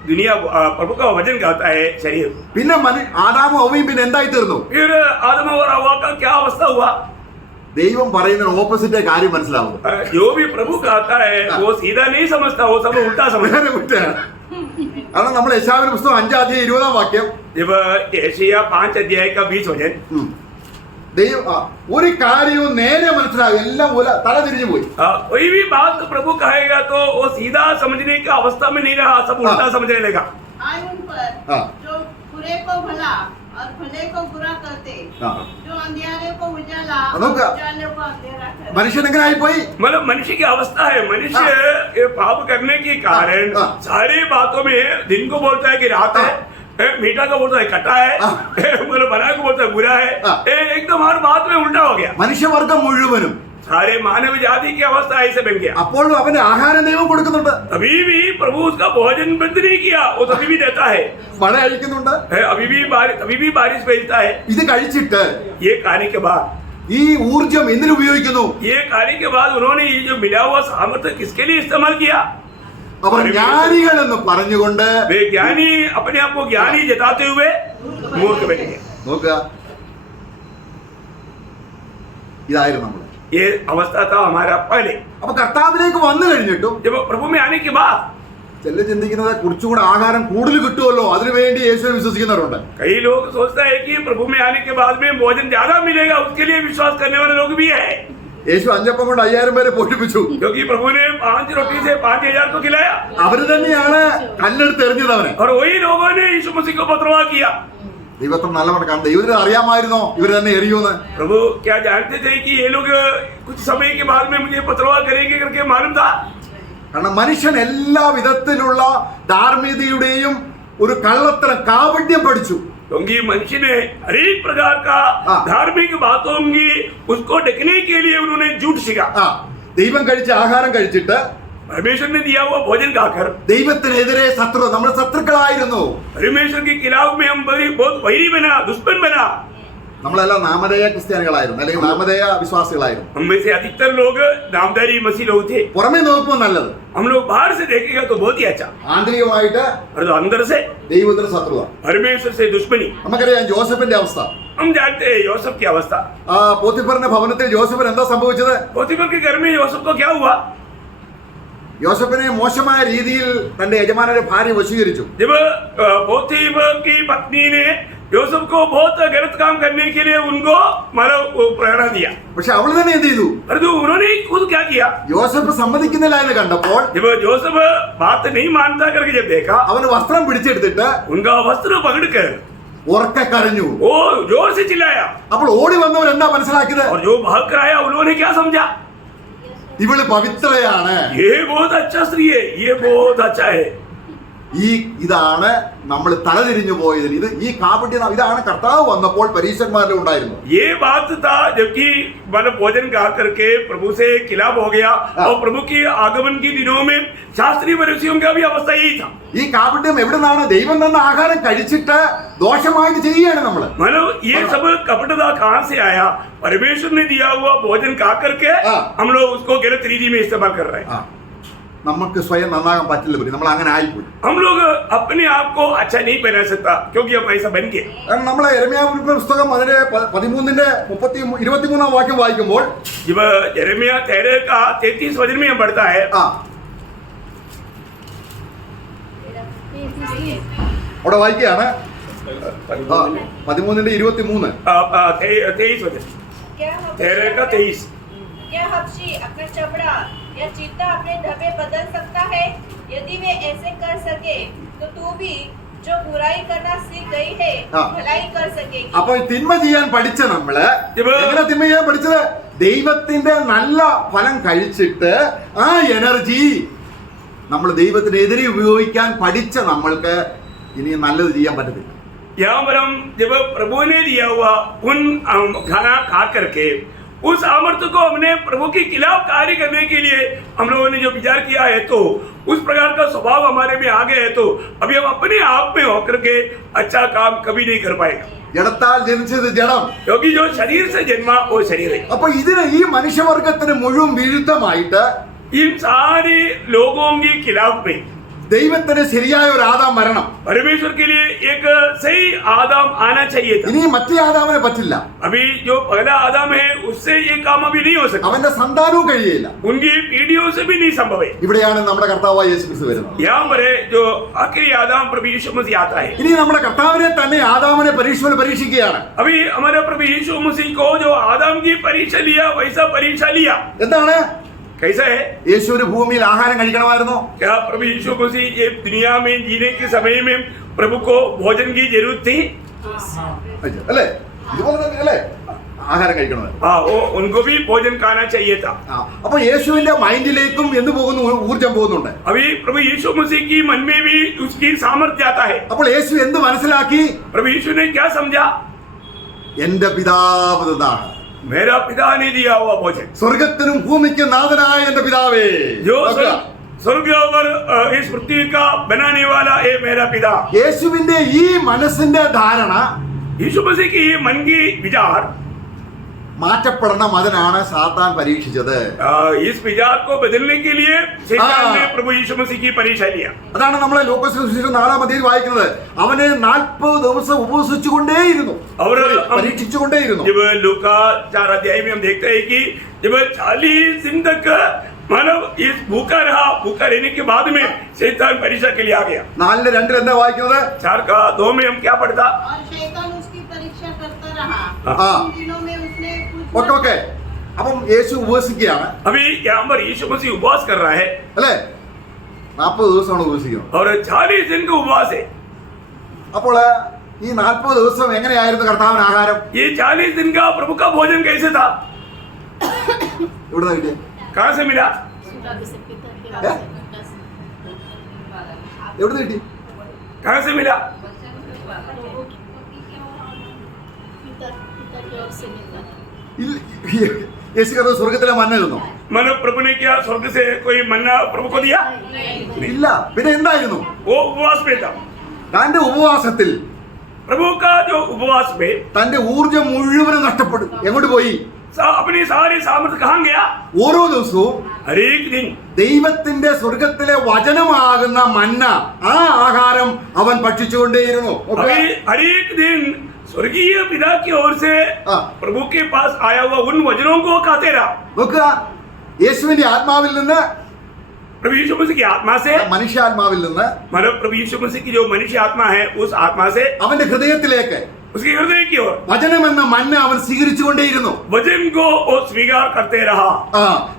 दुनिया प्रभु का वजन कहता है, शरीर. പിന്നെ ആദാമും ഹവ്വയും പിന്നെ എന്തായി തീർന്നു? फिर आदम और हव्वा का क्या अवस्था हुआ? ദൈവം പറയുന്നതിന് ഓപ്പോസിറ്റ് കാര്യം മനസ്സിലാവും. जो भी प्रभु कहता है वो सीधा नहीं समझता, वो सब उल्टा समझता. നേരെ വിട്ടാണ്. കാരണം നമ്മൾ യെശയ്യാവിന്റെ പുസ്തകം 5:20 വാക്യം, जब यशायाह 5 अध्याय का 20 वचन, ഒരു കാര്യവും നേരെ മനസ്സിലാകും, എല്ലാം തല തിരിഞ്ഞു പോയി. कोई भी बात प्रभु कहेगा तो वो सीधा समझने की अवस्था में नहीं रहा, सब उल्टा समझने लगा. आए उन पर जो बुरे को भला और भले को बुरा करते, जो अंधियारे को उजाला और उजाले को अंधेरा करते. മനുഷ്യൻ എങ്ങനെ ആയിപ്പോയി? मतलब मनुष्य की अवस्था है, मनुष्य ये पाप करने के कारण सारी बातों में दिन को बोलता है कि रात है, मीठा को बोलता है कटा है, मतलब बना को बोलता है बुरा है. एकदम हर बात में उल्टा हो गया. മനുഷ്യവർഗം മുഴുവനും सारे मानव जाति की अवस्था ऐसे बन गया। അപ്പോഴും അവന് ആഹാരം ദൈവം കൊടുക്കുന്നുണ്ട്, अभी भी प्रभु उसका भोजन बंद नहीं किया, वो तभी भी देता है। മഴ അഴിക്കുന്നുണ്ട്. अभी भी बारिश भेजता है। ഇത് കഴിച്ചിട്ട് ये खाने के बाद, ഈ ഊർജം എന്തിനു ഉപയോഗിക്കുന്നു? ये खाने के बाद उन्होंने ये जो मिला हुआ सामर्थ्य किसके लिए इस्तेमाल किया? അവർ ജ്ഞാനികൾ എന്ന് പറഞ്ഞുകൊണ്ട് वे ज्ञानी अपने आप को ज्ञानी जताते हुए मूर्ख बन गए। നോക്കുക, ഇതായിരുന്നു നമ്മൾ. ये अवस्था था हमारा पहले। അപ്പൊ കർത്താവിലേക്ക് വന്നു കഴിഞ്ഞിട്ടും जब प्रभु में आने के बाद ചില ചിന്തിക്കുന്നത് കുറച്ചുകൂടെ ആഹാരം കൂടുതൽ കിട്ടുമല്ലോ, അതിനുവേണ്ടി യേശുവിനെ വിശ്വസിക്കുന്നവരുണ്ട്. कई लोग सोचता है कि प्रभु में आने के बाद में भोजन ज्यादा मिलेगा, उसके लिए विश्वास करने वाले लोग भी है। യേശു 5 അപ്പം കൊണ്ട് 5000 പേരെ പോഷിപ്പിച്ചു. क्योंकि प्रभु ने 5 रोटी से 5000 को खिलाया, അവര് തന്നെയാണ് കല്ലെടുത്ത് എറിഞ്ഞത് അവനെ. और वही लोगों ने यीशु मसीह को पथरवाह किया। ദൈവത്തിന് നല്ലവണ്ണം കാണും. ദൈവത്തിന് അറിയാമായിരുന്നോ ഇവര് തന്നെ എറിയൂന്ന്? प्रभु क्या जानते थे कि ये लोग कुछ समय के बाद में मुझे पथरवाह करेंगे करके मालूम था? കാരണം മനുഷ്യൻ എല്ലാ വിധത്തിലുള്ള ധാർമ്മികതയുടെയും ഒരു കള്ളത്തരം കാപട്യം പഠിച്ചു. क्योंकि मनुष्य ने हर एक प्रकार का धार्मिक बातों की उसको ढकने के लिए उन्होंने झूठ सीखा। ദൈവം കഴിച്ച ആഹാരം കഴിച്ചിട്ട് परमेश्वर ने दिया हुआ भोजन खाकर ദൈവത്തിനെതിരെ ശത്രു, നമ്മൾ ശത്രുക്കളായിരുന്നു. परमेश्वर के खिलाफ में हम बहुत वैरी बना, दुश्मन बना। നമ്മളെല്ലാം നാമധേയ ക്രിസ്ത്യാനികളായിരുന്നു, അല്ലെങ്കിൽ നാമധേയ വിശ്വാസികളായിരുന്നു. हम में से अधिकतर लोग नामधारी मसीह लोग थे। പുറമേ നോക്കുമ്പോൾ നല്ലത്, हम लोग बाहर से देखेगा तो बहुत ही अच्छा, ആന്തരികമായിട്ട് और तो अंदर से ദൈവത്തിന് ശത്രുത. परमेश्वर से दुश्मनी। നമുക്കറിയാം ജോസഫിന്റെ അവസ്ഥ. हम जानते हैं योसेफ की अवस्था। പോത്തിഫറിന്റെ ഭവനത്തിൽ ജോസഫിന് എന്താ സംഭവിച്ചത്? पोतीफर के घर में योसेफ को क्या हुआ? യോസഫിനെ മോശമായ രീതിയിൽ തന്റെ യജമാനന്റെ ഭാര്യ വശീകരിച്ചു. जब पोतीफर की पत्नी ने योसेफ को बहुत गलत काम करने के लिए उनको प्रेरणा दिया, പക്ഷെ അവൾ തന്നെ എന്ത് ചെയ്തു? परंतु उन्होंने खुद क्या किया? യോസഫ് സമ്മതിക്കുന്നില്ല എന്ന് കണ്ടപ്പോൾ जब जोसेफ बात नहीं मानता करके जब देखा, അവന് വസ്ത്രം പിടിച്ചെടുത്തിട്ട് उनका वस्त्र पकड़कर ഉറക്കെ കരഞ്ഞു. वो जोर से चिल्लाया, അപ്പോൾ ഓടി വന്നവർ എന്താ മനസ്സിലാക്കിയത്? और जो भाग कर आया उन्होंने क्या समझा? ഇവള് പവിത്രയാണ്. ये बहुत अच्छा स्त्री है, ये बहुत अच्छा है। ഇതാണ് നമ്മൾ തലതിരിഞ്ഞു പോയതിന്. ഈ കാപട്യം ഇതാണ് കർത്താവ് വന്നപ്പോൾ പരീശന്മാരിൽ ഉണ്ടായിരുന്നു. ये बात था जबकि मतलब भोजन खा करके प्रभु से खिलाफ हो गया, और प्रभु के आगमन के दिनों में शास्त्रीय फरीसियों का भी अवस्था यही था। ഈ കാപട്യം എവിടെ നിന്നാണ്? ദൈവം തന്ന ആഹാരം കഴിച്ചിട്ട് ദോഷമായിട്ട് ചെയ്യുകയാണ് നമ്മള്. मतलब ये सब कपटता कहाँ से आया? परमेश्वर ने दिया हुआ भोजन खा करके हम लोग उसको गलत रीति में इस्तेमाल कर रहे हैं। നമുക്ക് സ്വയം നന്നാകാൻ പറ്റില്ല, നമ്മൾ അങ്ങനെ ആയിപ്പോയി. हम लोग अपने आप को अच्छा नहीं बना सकता, क्योंकि हम ऐसा बन गए। കാരണം നമ്മളെ യെരമ്യാവിന്റെ പുസ്തകം അതിന്റെ 13ന്റെ 23 വാക്യം വായിക്കുമ്പോൾ जब यिर्मयाह 13 का 33 वचन में हम पढ़ता है, അവിടെ വായിക്കുകയാണ് 13ന്റെ 23. 23 वचन, 13 का 23। क्या हबशी अपना चमड़ा या चीता अपने धब्बे बदल सकता है? यदि वे ऐसे कर सके तो तू भी जो बुराई करना सीख गई है भलाई कर सकेगी। അപ്പോൾ തിന്മ ചെയ്യാൻ പഠിച്ച നമ്മള് എങ്ങനെ തിന്മ ചെയ്യാൻ പഠിച്ചത്? ദൈവത്തിന്റെ നല്ല ഫലം കഴിച്ചിട്ട് ആ എനർജി നമ്മൾ ദൈവത്തിനെതിരെ ഉപയോഗിക്കാൻ പഠിച്ച നമ്മൾക്ക് ഇനി നല്ലത് ചെയ്യാൻ പറ്റത്തില്ല. यहाँ पर हम जब प्रभु ने दिया हुआ उन खाना खा करके उस सामर्थ्य को हमने प्रभु के खिलाफ कार्य करने के लिए हम लोगों ने जो विचार किया है, तो उस प्रकार का स्वभाव हमारे में आ गया है, तो अभी हम अपने आप में होकर के अच्छा काम कभी नहीं कर पाएगा। ജഡത്താൽ ജനിച്ചത് ജഡം. क्योंकि जो शरीर से जन्मा वो शरीर है। അപ്പൊ ഇതിന് ഈ മനുഷ്യവർഗത്തിന് മുഴുവൻ വിരുദ്ധമായിട്ട് इन सारे लोगों के खिलाफ में ദൈവത്തിന് ശരിയായ ഒരു ആദാം വരണം. परमेश्वर के लिए एक सही आदम आना चाहिए था। ഇനി മറ്റേ ആദാമിനെ പറ്റില്ല. अभी जो पहला आदम है उससे ये काम अभी नहीं हो सकता, അവന്റെ സന്താനവും കഴിയില്ല. उनकी पीढ़ियों से भी नहीं संभव है। ഇവിടെയാണ് നമ്മുടെ കർത്താവായ യേശു ക്രിസ്തു വരുന്നത്. यहाँ पर है जो आखिरी आदम प्रभु यीशु मसीह आता है। ഇനി നമ്മുടെ കർത്താവിനെ തന്നെ ആദാമിനെ പരീക്ഷിക്കുകയാണ്. अभी हमारे प्रभु यीशु मसीह को जो आदम की परीक्षा लिया वैसा परीक्षा लिया। എന്താണ്? कैसा है? യേശുവിന് ഭൂമിയിൽ ആഹാരം കഴിക്കണമായിരുന്നോ? क्या प्रभु यीशु मसीह ये दुनिया में जीने के समय में प्रभु को भोजन की जरूरत थी? അല്ലേ? ഇതുപോലെ തന്നെ അല്ലേ? ആഹാരം കഴിക്കണമായിരുന്നു. हाँ, वो उनको भी भोजन खाना चाहिए था। അപ്പൊ യേശുവിന്റെ മൈൻഡിലേക്കും എന്ത് പോകുന്നു? ഊർജം പോകുന്നുണ്ട്. अभी प्रभु यीशु मसीह की मन में भी उसकी सामर्थ्य आता है। അപ്പോൾ യേശു എന്ത് മനസ്സിലാക്കി? प्रभु यीशु ने क्या समझा? എന്റെ പിതാവ് ഇതാണ്. मेरा पिता ने दिया हुआ भोजन, സ്വർഗത്തിനും ഭൂമിക്കും നാഥനായ എന്റെ പിതാവേ. जो നോക്കുക. स्वर्ग और इस पृथ्वी का बनाने वाला है मेरा पिता. യേശുവിന്റെ ഈ മനസ്സിന്റെ ധാരണ यीशु मसीह की ये मन की विचार, മാറ്റപ്പെടണം. അതിനാണ് സാത്താൻ പരീക്ഷിച്ചത്. इस विचार को बदलने के लिए शैतान ने प्रभु यीशु मसीह की परीक्षा लिया. അതാണ് നമ്മളെ ലൂക്കോസ് സുവിശേഷം 4-ാം അധ്യായം വായിക്കുന്നത്. അവനെ 40 ദിവസം ഉപവസിച്ചുകൊണ്ടേയിരുന്നു, പരീക്ഷിച്ചുകൊണ്ടേയിരുന്നു. जब लूका 4 अध्याय में हम देखते हैं कि जब 40 दिन तक मानव इस भूखा रहा, भूखा रहने के बाद में शैतान परीक्षा के लिए आ गया. 4:2 എന്താ വായിക്കുന്നത്? 4:2 में हम क्या पढ़ता? और शैतान उसकी परीक्षा करता रहा. हाँ. उन दिनों में उसने ഓക്കെ ഓക്കെ. അപ്പം യേശു ഉപവസിക്കുകയാണ് अभी यहाँ पर यीशु मसीह उपवास कर रहा है അല്ലേ? 40 ദിവസമാണ് ഉപവസിക്കുന്നത്. और 40 दिन का उपवास है. അപ്പോൾ ഈ 40 ദിവസം എങ്ങനെയായിരുന്നു കർത്താവിന് ആഹാരം? ये 40 दिन का प्रभु का भोजन कैसे था? എവിടുന്നാ കിട്ടിയ? कहाँ से मिला? എവിടുന്ന് കിട്ടി? कहाँ से मिला? യേശു കർത്താവ് സ്വർഗത്തിലെ മന്ന തിന്നോ? मानो प्रभु ने क्या स्वर्ग से कोई मन्ना प्रभु को दिया? ഇല്ല. പിന്നെ എന്തായിരുന്നു? वो उपवास में था. തന്റെ ഉപവാസത്തിൽ प्रभु का जो उपवास में തന്റെ ഊർജം മുഴുവനും നഷ്ടപ്പെടും. എങ്ങോട്ട് പോയി? अपनी सारी सामर्थ्य कहाँ गया? ഓരോ ദിവസവും हर एक दिन ദൈവത്തിന്റെ സ്വർഗത്തിലെ വചനമാകുന്ന മന്ന, ആ ആഹാരം അവൻ ഭക്ഷിച്ചുകൊണ്ടേയിരുന്നു. अभी हर एक दिन स्वर्गीय पिता की ओर से हाँ. प्रभु के पास आया हुआ उन वचनों को खाते रहा. നോക്കുക, യേശുവിന്റെ ആത്മാവിൽ നിന്ന്, प्रभु यीशु मसीह की आत्मा से, മനുഷ്യാത്മാവിൽ നിന്ന് मतलब प्रभु यीशु मसीह की जो मनुष्य आत्मा है उस आत्मा से അവന്റെ ഹൃദയത്തിലേക്ക് उसके हृदय की ओर വചനമെന്ന മന്ന അവൻ സ്വീകരിച്ചുകൊണ്ടേയിരുന്നു. वचन को वो स्वीकार करते रहा.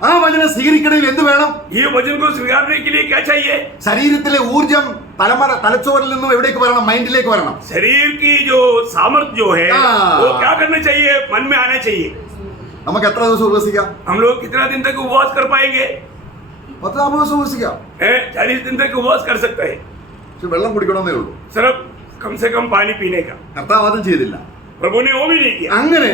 ആ വചനം സ്വീകരിക്കണമെങ്കിൽ എന്ത് വേണം? ये वचन को स्वीकारने के लिए क्या चाहिए? ശരീരത്തിലെ ഊർജം തലച്ചോറിൽ നിന്നും എവിടേക്ക് വരണം? മൈൻഡിലേക്ക് വരണം. शरीर की जो सामर्थ्य जो है हाँ. वो क्या करना चाहिए? मन में आना चाहिए. നമുക്ക് എത്ര ദിവസം ഉപവസിക്കാം? हम लोग कितना दिन तक उपवास कर पाएंगे? 10 ദിവസം ഉപവസിക്കാം. 40 दिन तक उपवास कर सकते हैं. പക്ഷെ വെള്ളം കുടിക്കണമെന്നേ ഉള്ളൂ. सिर्फ कम से कम पानी पीने का. കർത്താവ് അതും ചെയ്തില്ല. प्रभु ने वो भी नहीं किया. അങ്ങനെ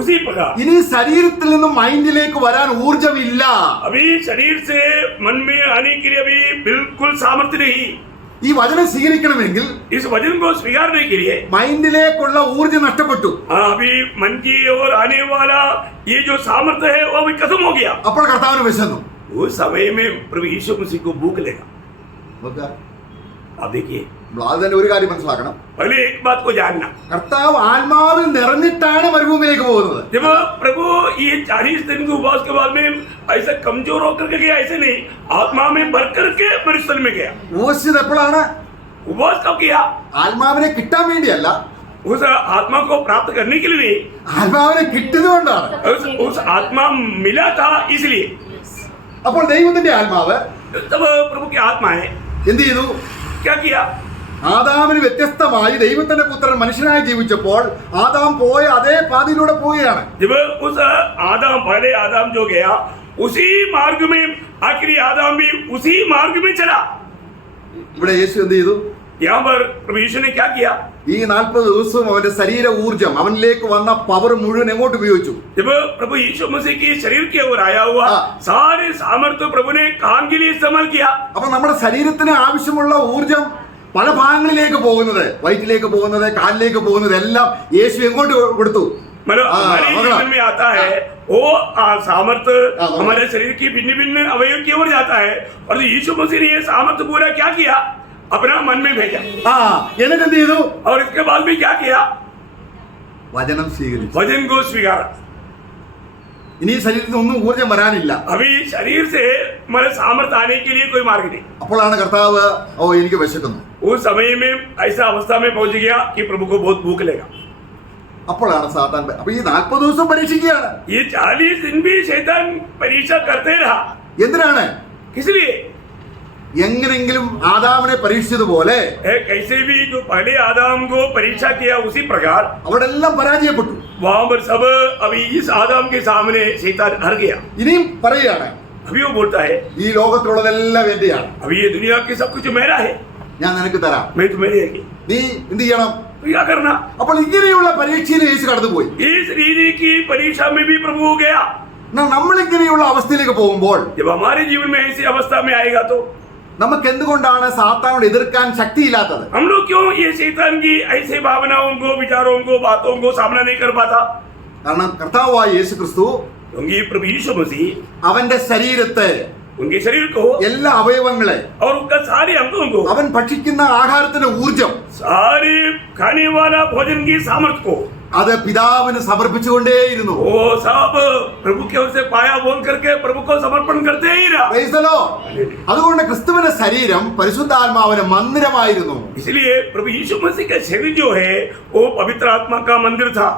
उसी प्रकार ഇനി ശരീരത്തിൽ നിന്നും മൈൻഡിലേക്ക് വരാൻ ഊർജമില്ല. अभी शरीर से मन में आने के लिए अभी बिल्कुल सामर्थ्य नहीं. ഈ വചനം സ്വീകരിക്കണമെങ്കിൽ इस वचन को स्वीकारने के लिए മൈൻഡിലേക്കുള്ള ഊർജം നഷ്ടപ്പെട്ടു. अभी मन की ओर आने वाला ये जो सामर्थ्य है वो अभी खत्म हो गया. അപ്പോൾ കർത്താവിന് വിശന്നു. उस समय में प्रभु यीशु मसीह को भूख लेगा. നോക്കുക, आप देखिए, അത് തന്നെ ഒരു കാര്യം മനസ്സിലാക്കണം. पहले एक बात को जानना, കർത്താവ് ആത്മാവിൽ നിറഞ്ഞിട്ടാണ് മരുഭൂമിയിലേക്ക് പോകുന്നത്. जब प्रभु ये 40 दिन के उपवास के बाद में ऐसा कमजोर होकर के गया, ऐसे नहीं, आत्मा में भर करके मरुस्थल में गया. ഉപവസിച്ചത് എപ്പോഴാണ്? उपवास कब किया? ആത്മാവിനെ കിട്ടാൻ വേണ്ടിയല്ല, उस आत्मा को प्राप्त करने के लिए नहीं, ആത്മാവിനെ കിട്ടിയത് കൊണ്ടാണ്. उस आत्मा मिला था इसलिए. അപ്പോൾ ദൈവത്തിന്റെ ആത്മാവ് तब प्रभु की आत्मा है എന്ത് ചെയ്തു? क्या किया? ആദാമിന് വ്യത്യസ്തമായി ദൈവത്തിന്റെ പുത്രൻ മനുഷ്യനായി ജീവിച്ചപ്പോൾ ആദാം പോയ അതേ പാതയിലൂടെ പോവുകയാണ്. जब उस आदम, पहले आदम जो गया उसी मार्ग में आखिरी आदम भी उसी मार्ग में चला. ഇവിടെ യേശു എന്ത് ചെയ്തു? यहाँ पर प्रभु यीशु ने क्या किया? ഈ 40 ദിവസവും അവന്റെ ശരീര ഊർജം, അവനിലേക്ക് വന്ന പവർ മുഴുവൻ എങ്ങോട്ട് ഉപയോഗിച്ചു? जब प्रभु यीशु मसीह की शरीर की ओर आया हुआ हाँ. सारे सामर्थ्य प्रभु ने काम के लिए इस्तेमाल किया. അപ്പൊ നമ്മുടെ ശരീരത്തിന് ആവശ്യമുള്ള ഊർജം പല ഭാഗങ്ങളിലേക്ക് പോകുന്നത്, വയറ്റിലേക്ക് പോകുന്നത്, കാലിലേക്ക് പോകുന്നത് എല്ലാം യേശു എങ്ങോട്ട് കൊടുത്തു? मतलब हाँ, हमारे अगला. जीवन में आता है वो सामर्थ्य हाँ. हमारे शरीर की भिन्न भिन्न अवयव की ओर जाता है, और यीशु मसीह ने ये सामर्थ्य पूरा क्या किया? अपना मन में भेजा. എന്നിട്ട് എന്ത് ചെയ്തു? और इसके बाद भी क्या किया? വചനം സ്വീകരിച്ചു. वचन को स्वीकार. ഇനി ശരീരത്തിൽ ഒന്നും ഊർജം വരാനില്ല. अभी शरीर से हमारे सामर्थ्य आने के लिए कोई मार्ग नहीं. അപ്പോഴാണ് കർത്താവ് എനിക്ക് വിശക്കുന്നു. उस समय में ऐसा अवस्था में पहुंच गया कि प्रभु को बहुत भूख लेगा. അപ്പോഴാണ് സാത്താൻ അപ്പൊ ഈ 40 ദിവസം പരീക്ഷിക്കുകയാണ്. ये 40 दिन भी शैतान परीक्षा करते रहा. എന്തിനാണ്? किस लिए? എങ്ങനെങ്കിലും ആദാമിനെ പരീക്ഷിച്ചതുപോലെ कैसे भी जो पहले आदम को परीक्षा किया उसी प्रकार അവിടെ എല്ലാം പരാജയപ്പെട്ടു. वहां पर सब अभी इस आदम के सामने शैतान हार गया. ഇനിയും പറയുകയാണ്, अभी वो बोलता है ഈ ലോകത്തുള്ളതെല്ലാം എന്റെയാണ്, अभी ये दुनिया की सब कुछ मेरा है, ഞാൻ നിനക്ക് തരാം. मैं तुम्हें देगी. നീ എന്ത് ചെയ്യണം? तो क्या करना? അപ്പോൾ ഇങ്ങനെയുള്ള പരീക്ഷയിൽ യേശു കടന്നുപോയി. इस रीति की परीक्षा में भी प्रभु हो गया. നമ്മൾ ഇങ്ങനെയുള്ള അവസ്ഥയിലേക്ക് പോകുമ്പോൾ जब हमारे जीवन में ऐसी अवस्था में आएगा तो നമുക്ക് എന്തുകൊണ്ടാണ് സാത്താനോട് എതിർക്കാൻ ശക്തിയില്ലാത്തത്? हम लोग क्यों ये शैतान की ऐसे भावनाओं को, विचारों को, बातों को सामना नहीं कर पाता? കാരണം കർത്താവായ യേശു ക്രിസ്തു क्योंकि प्रभु यीशु मसीह അവന്റെ ശരീരത്തെ, उनके शरीर को എല്ലാ അവയവങ്ങളെ, और उनका सारे अंगों को, അവൻ ഭക്ഷിക്കുന്ന ആഹാരത്തിന്റെ ഊർജം सारे खाने वाला भोजन की सामर्थ्य को അത് പിതാവിന് സമർപ്പിച്ചുകൊണ്ടേയിരുന്നു. वो सब प्रभु की ओर से पाया बोल करके प्रभु को समर्पण करते ही रहा. Praise the Lord. അതുകൊണ്ട് ക്രിസ്തുവിന്റെ ശരീരം പരിശുദ്ധാത്മാവിന്റെ മന്ദിരമായിരുന്നു. इसलिए प्रभु यीशु मसीह का शरीर जो है वो पवित्र आत्मा का मंदिर था.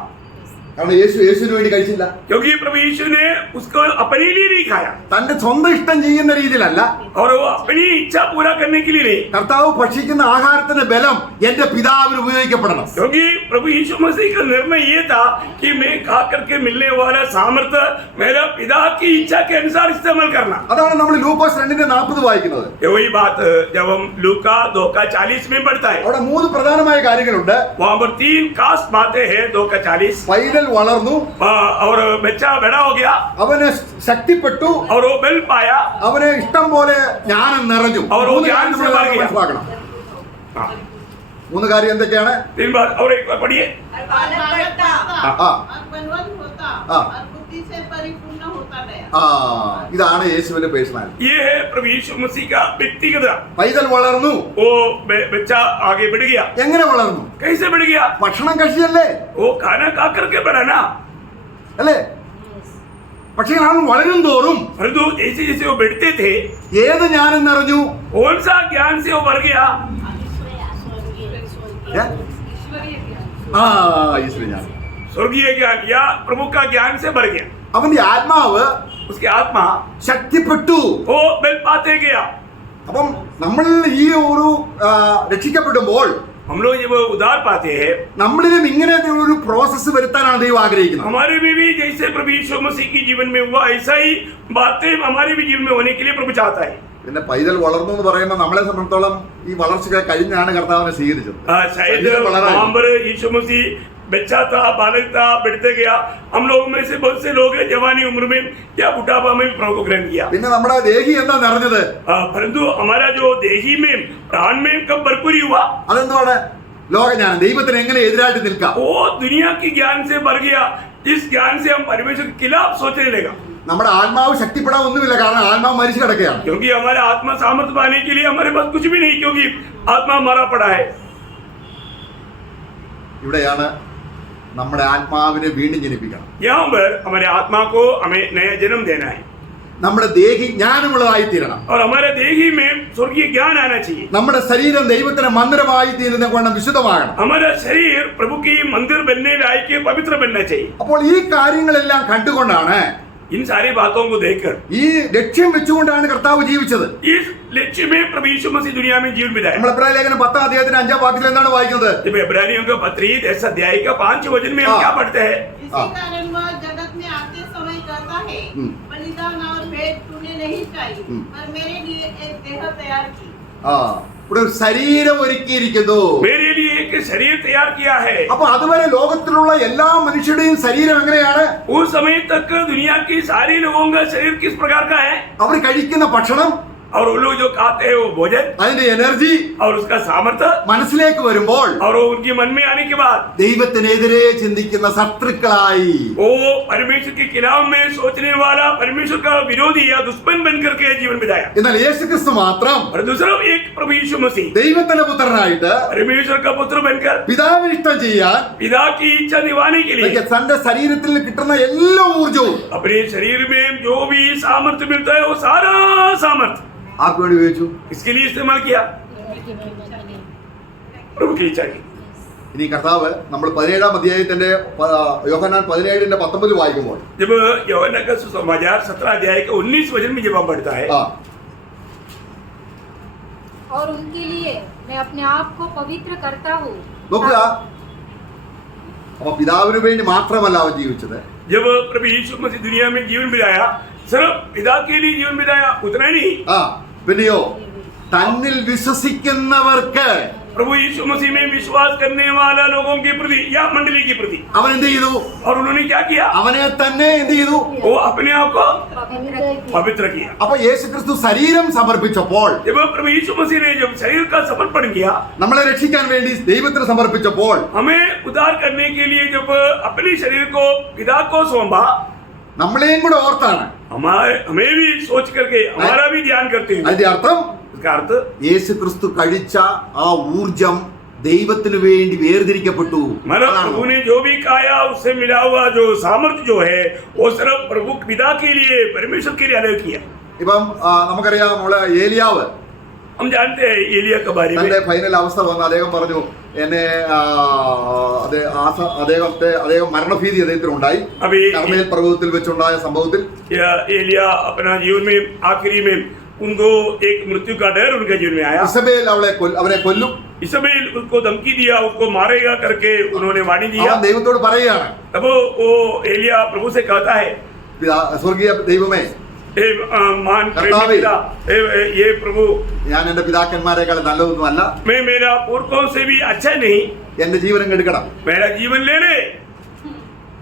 കാരണം യേശുവിന് വേണ്ടി കഴിച്ചില്ല. क्योंकि प्रभु यीशु ने उसको अपने लिए नहीं खाया തന്റെ സ്വന്തം ഇഷ്ടം ചെയ്യുന്ന രീതിയിലല്ല, और वो अपनी इच्छा पूरा करने के लिए नहीं. കർത്താവ് ഭക്ഷിക്കുന്ന ആഹാരത്തിന്റെ ബലം എന്റെ പിതാവിന് ഉപയോഗിക്കപ്പെടണം. क्योंकि प्रभु यीशु मसीह का निर्णय ये था कि मैं खा करके मिलने वाला सामर्थ्य मेरा पिता की इच्छा के अनुसार इस्तेमाल करना. അതാണ് നമ്മൾ ലൂക്കോസ് 2:40 വായിക്കുന്നത്. ये वही बात जब हम लूका 2:40 में पढ़ता है, അവിടെ 3 പ്രധാനമായ കാര്യങ്ങളുണ്ട്. वहां पर 3 खास बातें हैं. 2:40 പൈതൽ വളർന്നു, और बच्चा बड़ा हो गया അവന് ശക്തിപ്പെട്ടു, और वो बल पाया അവന് ഇഷ്ടം പോലെ ജ്ഞാനം നിറഞ്ഞു. അവർ മൂന്ന് ജ്ഞാനം കാര്യം നമ്മൾ സമ്പാദിക്കുക. മനസ്സിലാക്കണം. हाँ. 3 കാര്യം എന്തൊക്കെയാണ്? 3 बार और एक बार पढ़िए. और बालक बढ़ता और बलवान होता हाँ। और बुद्धि से परिपूर्ण होता गया. ഇതാണ് യേശുവിന്റെ പേഴ്സണാലിറ്റി. ये है प्रभु यीशु मसीह का व्यक्तिगत. പൈതൽ വളർന്നു. वो बच्चा आगे बढ़ गया. എങ്ങനെ വളർന്നു? कैसे बढ़ गया? ഭക്ഷണം കഴിച്ചല്ലേ, वो खाना खा करके बढ़ा ना. അല്ലേ? പക്ഷേ അവൻ വളരും തോറും परंतु जैसे जैसे वो बढ़ते थे ഏത് ജ്ഞാനം നിറഞ്ഞു? कौन सा ज्ञान से वो बढ़ गया? ഏ? ഈശ്വര ജ്ഞാനം. स्वर्गीय ज्ञान या प्रभु का ज्ञान से बढ़ गया. അവന്റെ ആത്മാവ് उसकी आत्मा ശക്തിപ്പെട്ടു. वो बल पाते गया. അപ്പം നമ്മൾ ഈ ഒരു രക്ഷിക്കപ്പെടുമ്പോൾ हम लोग जब उद्धार पाते हैं, നമ്മളിലും ഇങ്ങനെ ഒരു പ്രോസസ്സ് വരുത്താനാണ് ദൈവം ആഗ്രഹിക്കുന്നത്. हमारे में भी जैसे प्रभु यीशु मसीह की जीवन में हुआ ऐसा ही बातें हमारे भी जीवन में होने के लिए प्रभु चाहता है. പിന്നെ പൈതൽ വളർന്നു എന്ന് പറയുമ്പോൾ നമ്മളെ സംബന്ധിച്ചോളം ഈ വളർച്ചയൊക്കെ കഴിഞ്ഞാണ് കർത്താവിനെ സ്വീകരിച്ചത്. शायद ശരീരം വളരാൻ. वहां पर यीशु मसीह बच्चा था, बालक था, बढ़ते गया. हम लोगों में से बहुत से लोग हैं जवानी उम्र में या बुढ़ापा में भी प्रभु को ग्रहण किया. പിന്നെ നമ്മുടെ ദേഹി എന്താ നിറഞ്ഞത്? परंतु हमारा जो देही में प्राण में कब भरपूरी हुआ? അതെന്താണ്? ലോകജ്ഞാനം. ദൈവത്തിന് എങ്ങനെ എതിരായിട്ട് നിൽക്കാം? वो दुनिया की ज्ञान से भर गया. इस ज्ञान से हम परमेश्वर के खिलाफ सोचने लगा. നമ്മുടെ ആത്മാവ് ശക്തിപ്പെടാൻ ഒന്നുമില്ല, കാരണം ആത്മാവ് മരിച്ചു കിടക്കുകയാണ്. क्योंकि हमारे आत्मा सामर्थ्य पाने के लिए हमारे पास कुछ भी नहीं, क्योंकि आत्मा मरा पड़ा है. ഇവിടെയാണ് നമ്മുടെ ആത്മാവിനെ വീണ്ടും ജനിപ്പിക്കണം. यहाँ पर हमारे आत्मा को हमें नया जन्म देना है നമ്മുടെ ദേഹി ജ്ഞാനമുള്ളതായി തീരണം. और हमारे देही में स्वर्गीय ज्ञान आना चाहिए. നമ്മുടെ ശരീരം ദൈവത്തിന് മന്ദിരമായി തീരുന്ന കൊണ്ട് വിശുദ്ധമാകണം. हमारा शरीर प्रभु की मंदिर बनने लायक के पवित्र बनना चाहिए. അപ്പോൾ ഈ കാര്യങ്ങളെല്ലാം കണ്ടുകൊണ്ടാണ്, इन सारी बातों को देखकर ഈ ലക്ഷ്യം വെച്ചുകൊണ്ടാണ് കർത്താവ് ജീവിച്ചത്. इस लक्ष्य में प्रभु यीशु मसीह दुनिया में जीवन बिताया. നമ്മൾ എബ്രായ ലേഖനം 10 അധ്യായത്തിന്റെ 5 वाक्यത്തിൽ എന്താണ് വായിക്കുന്നത്? जब इब्रानियों का पत्री 10 अध्याय का 5 वचन में हम हाँ। क्या पढ़ते हैं? इसी कारण वह जगत में आते समय कहता है, बलिदान और भेंट तूने नहीं चाहिए, पर मेरे लिए एक देह तैयार की. ഇവിടെ ഒരു ശരീരം ഒരുക്കിയിരിക്കുന്നു. मेरे लिए एक शरीर तैयार किया है. അപ്പൊ അതുവരെ ലോകത്തിലുള്ള എല്ലാ മനുഷ്യരുടെയും ശരീരം എങ്ങനെയാണ്? उस समय तक दुनिया की सारी लोगों का शरीर किस प्रकार का है? അവർ കഴിക്കുന്ന ഭക്ഷണം, और वो लोग जो खाते हैं वो भोजन അതിന്റെ എനർജി और उसका सामर्थ्य മനസ്സിലേക്ക് വരുമ്പോൾ और वो उनके मन में आने के बाद ദൈവത്തിനെതിരെ ചിന്തിക്കുന്ന ശത്രുക്കളായി, वो परमेश्वर के खिलाफ में सोचने वाला परमेश्वर का विरोधी या दुश्मन बन करके जीवन बिताया. എന്നാൽ യേശുക്രിസ്തു മാത്രം और दूसरा एक प्रभु यीशु मसीह ദൈവത്തിന്റെ പുത്രനായിട്ട് परमेश्वर का पुत्र बनकर പിതാവിന് ഇഷ്ടം ചെയ്യാൻ पिता की इच्छा निभाने के लिए തന്റെ ശരീരത്തിൽ കിട്ടുന്ന എല്ലാ ഊർജവും अपने शरीर में जो भी सामर्थ्य मिलता है वो सारा सामर्थ्य ആർക്ക് വേണ്ടി ഉപയോഗിച്ചു? इसके लिए इस्तेमाल किया, प्रभु की इच्छा की. ഇനി കർത്താവ് നമ്മൾ 17 അധ്യായത്തിന്റെ യോഹന്നാൻ 17:19 വായിക്കുമ്പോൾ, जब यूहन्ना का सुसमाचार 17 अध्याय के 19 वचन में जब हम पढ़ता है, और उनके लिए मैं अपने आप को पवित्र करता हूँ. നോക്കുക. അപ്പൊ പിതാവിന് വേണ്ടി മാത്രമല്ല അവൻ ജീവിച്ചത്. जब प्रभु यीशु मसीह दुनिया में जीवन बिताया, सिर्फ पिता के लिए जीवन बिताया उतना नहीं, പിന്നെയോ തന്നിൽ വിശ്വസിക്കുന്നവർക്ക് प्रभु यीशु मसीह में विश्वास करने वाला लोगों के प्रति या मंडली के प्रति അവൻ എന്ത് ചെയ്തു? और उन्होंने क्या किया? അവനെ തന്നെ എന്ത് ചെയ്തു? वो अपने आप को पवित्र पवित्र किया। അപ്പൊ യേശുക്രിസ്തു ശരീരം സമർപ്പിച്ചപ്പോൾ, जब प्रभु यीशु मसीह ने जब शरीर का समर्पण किया, നമ്മളെ രക്ഷിക്കാൻ വേണ്ടി ദൈവത്തിന് സമർപ്പിച്ചപ്പോൾ, हमें उद्धार करने के लिए जब अपने शरीर को पिता को सौंपा, നമ്മളെയും കൂടെ ഓർത്താണ്. हमें भी सोच करके हमारा भी ध्यान करते हुए, അതിന്റെ അർത്ഥം इसका अर्थ യേശുക്രിസ്തു കഴിച്ച ആ ഊർജം ദൈവത്തിന് വേണ്ടി വേർതിരിക്കപ്പെട്ടു. मतलब प्रभु ने जो भी खाया उससे मिला हुआ जो सामर्थ्य जो है वो सिर्फ प्रभु पिता के लिए, परमेश्वर के लिए अलग किया। ഇപ്പം നമുക്കറിയാം, നമ്മളെ ഏലിയാവ് हम जानते हैं एलिया के बारे में। തന്റെ ഫൈനൽ അവസ്ഥ വന്ന് അദ്ദേഹം പറഞ്ഞു, എന്നെ അദ്ദേഹം മരണഭീതി അദ്ദേഹത്തിനുണ്ടായി. अभी കർമ്മേൽ പർവ്വതത്തിൽ വെച്ചുണ്ടായ സംഭവത്തിൽ एलिया अपना जीवन में आखिरी में उनको एक मृत्यु का डर उनके जीवन में आया। ഇസബേൽ അവനെ കൊല്ലും. इसमें उसको धमकी दिया, उसको मारेगा करके उन्होंने वाणी दिया। അവൻ ദൈവത്തോട് പറയുകയാണ്, तब वो एलिया प्रभु से कहता है, സ്വർഗീയ ദൈവമേ, मान प्रेमी पिता, ये प्रभु, ഞാൻ എന്റെ പിതാക്കന്മാരെക്കാൾ നല്ലതൊന്നുമല്ല, मैं मेरा पूर्वों से भी अच्छा नहीं, എന്റെ ജീവനം കെടുക്കണം. मेरा जीवन ले ले।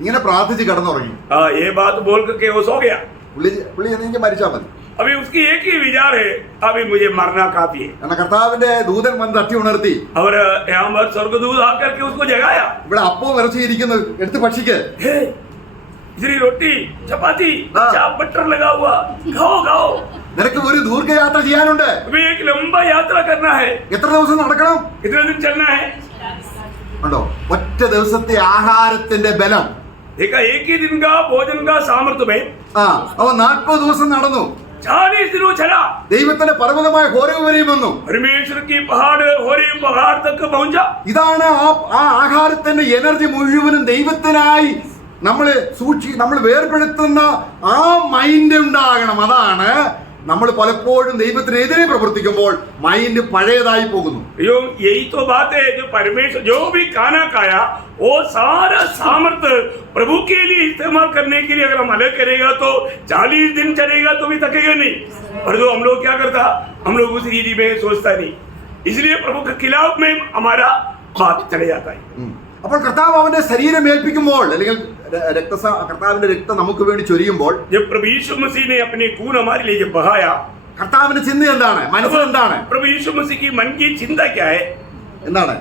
ഇങ്ങനെ പ്രാർത്ഥിച്ച് കിടന്നുറങ്ങി. ये बात बोल करके वो सो गया। പുള്ളി എനിക്ക് മരിച്ചാൽ മതി. अभी उसकी एक ही विचार है, अभी मुझे मरना काफी है। കാരണം കർത്താവിന്റെ ദൂതൻ വന്ന് തട്ടി ഉണർത്തി, और यहाँ पर स्वर्गदूत आकर के उसको जगाया, ഇവിടെ അപ്പവും ഇറച്ചിയിരിക്കുന്നു, എടുത്ത് ഭക്ഷിക്ക്. हे इतनी रोटी चपाती हाँ। चाप बटर लगा हुआ, खाओ खाओ। നിനക്ക് ഒരു ദീർഘയാത്ര ചെയ്യാനുണ്ട്. अभी एक लंबा यात्रा करना है, എത്ര ദിവസം നടക്കണം? कितने दिन चलना है? ഉണ്ടോ? ഒറ്റ ദിവസത്തെ ആഹാരത്തിന്റെ ബലം. देखा, एक ही दिन का भोजन का सामर्थ्य में അവൻ 40 ദിവസം നടന്നു. 40 दिनों चला। ദൈവത്തിന്റെ പർവ്വതമായ ഹോരേബ് വരെയും വന്നു. परमेश्वर की पहाड़ होरेब पहाड़ तक पहुंचा। ഇതാണ് ആ ആഹാരത്തിന്റെ എനർജി മുഴുവനും ദൈവത്തിനായി നമ്മൾ വേർപെടുത്തുന്ന ആ മൈൻഡ് ഉണ്ടാകണം. അതാണ് നമ്മൾ പലപ്പോഴും ദൈവത്തിനെതിരെ പ്രവർത്തിക്കുമ്പോൾ മൈൻഡ് പഴയതായി പോകുന്നു. यही तो बात है, जो परमेश्वर जो भी खाना खाया वो सारा सामर्थ्य प्रभु के लिए इस्तेमाल करने के लिए अगर हम अलग करेगा तो 40 दिन चलेगा तो भी थकेगा नहीं। पर जो हम लोग क्या करता, हम लोग उस रीति में सोचता नहीं, इसलिए प्रभु के खिलाफ में हमारा बात चले जाता है। അപ്പോൾ കർത്താവ് അവന്റെ ശരീരം ഏൽപ്പിക്കുമ്പോൾ, അല്ലെങ്കിൽ കർത്താവിന്റെ രക്തം നമുക്ക് വേണ്ടി ചൊരിയുമ്പോൾ, जब प्रभु यीशु मसीह ने अपने खून हमारे लिए जब बहाया, കർത്താവിന്റെ ചിന്ത എന്താണ്? മനസ്സിലെന്താണ്? प्रभु यीशु मसीह की मन की चिंता क्या है? എന്താണ്?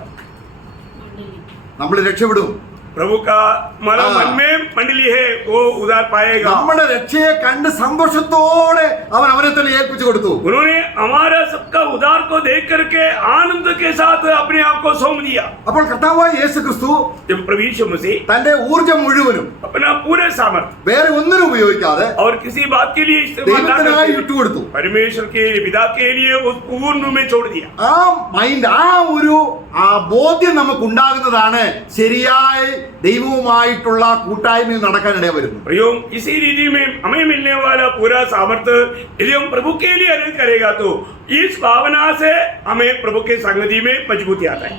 നമ്മൾ രക്ഷപ്പെടും. प्रभु का हमारा मन में मंडली है, वो उधार पाएगा। നമ്മുടെ രക്ഷയെ കണ്ട് സന്തോഷത്തോടെ അവൻ അവനെ തന്നെ ഏൽപ്പിച്ചു കൊടുത്തു. उन्होंने हमारा सबका उधार को देख करके आनंद के साथ अपने आप को सौंप दिया। അപ്പോൾ കർത്താവായ യേശുക്രിസ്തു जब प्रभु यीशु मसीह തന്റെ ഊർജം മുഴുവനും अपना पूरे सामर्थ्य വേറെ ഒന്നിനും ഉപയോഗിക്കാതെ और किसी बात के लिए इस्तेमाल ना ദൈവത്തിനായി करके വിട്ടുകൊടുത്തു. परमेश्वर के पिता के लिए उस पूर्ण में छोड़ दिया। ആ മൈൻഡ്, ആ ബോധ്യം നമുക്ക് ഉണ്ടാകുന്നതാണ് ശരിയായ ദൈവവുമായിട്ടുള്ള കൂട്ടായ്മയിൽ നടക്കാൻ ഇടയ വരുന്നു. प्रयोग इसी रीति में हमें मिलने वाला पूरा सामर्थ्य यदि हम प्रभु के लिए अलग करेगा तो इस भावना से हमें प्रभु के संगति में मजबूती आता है।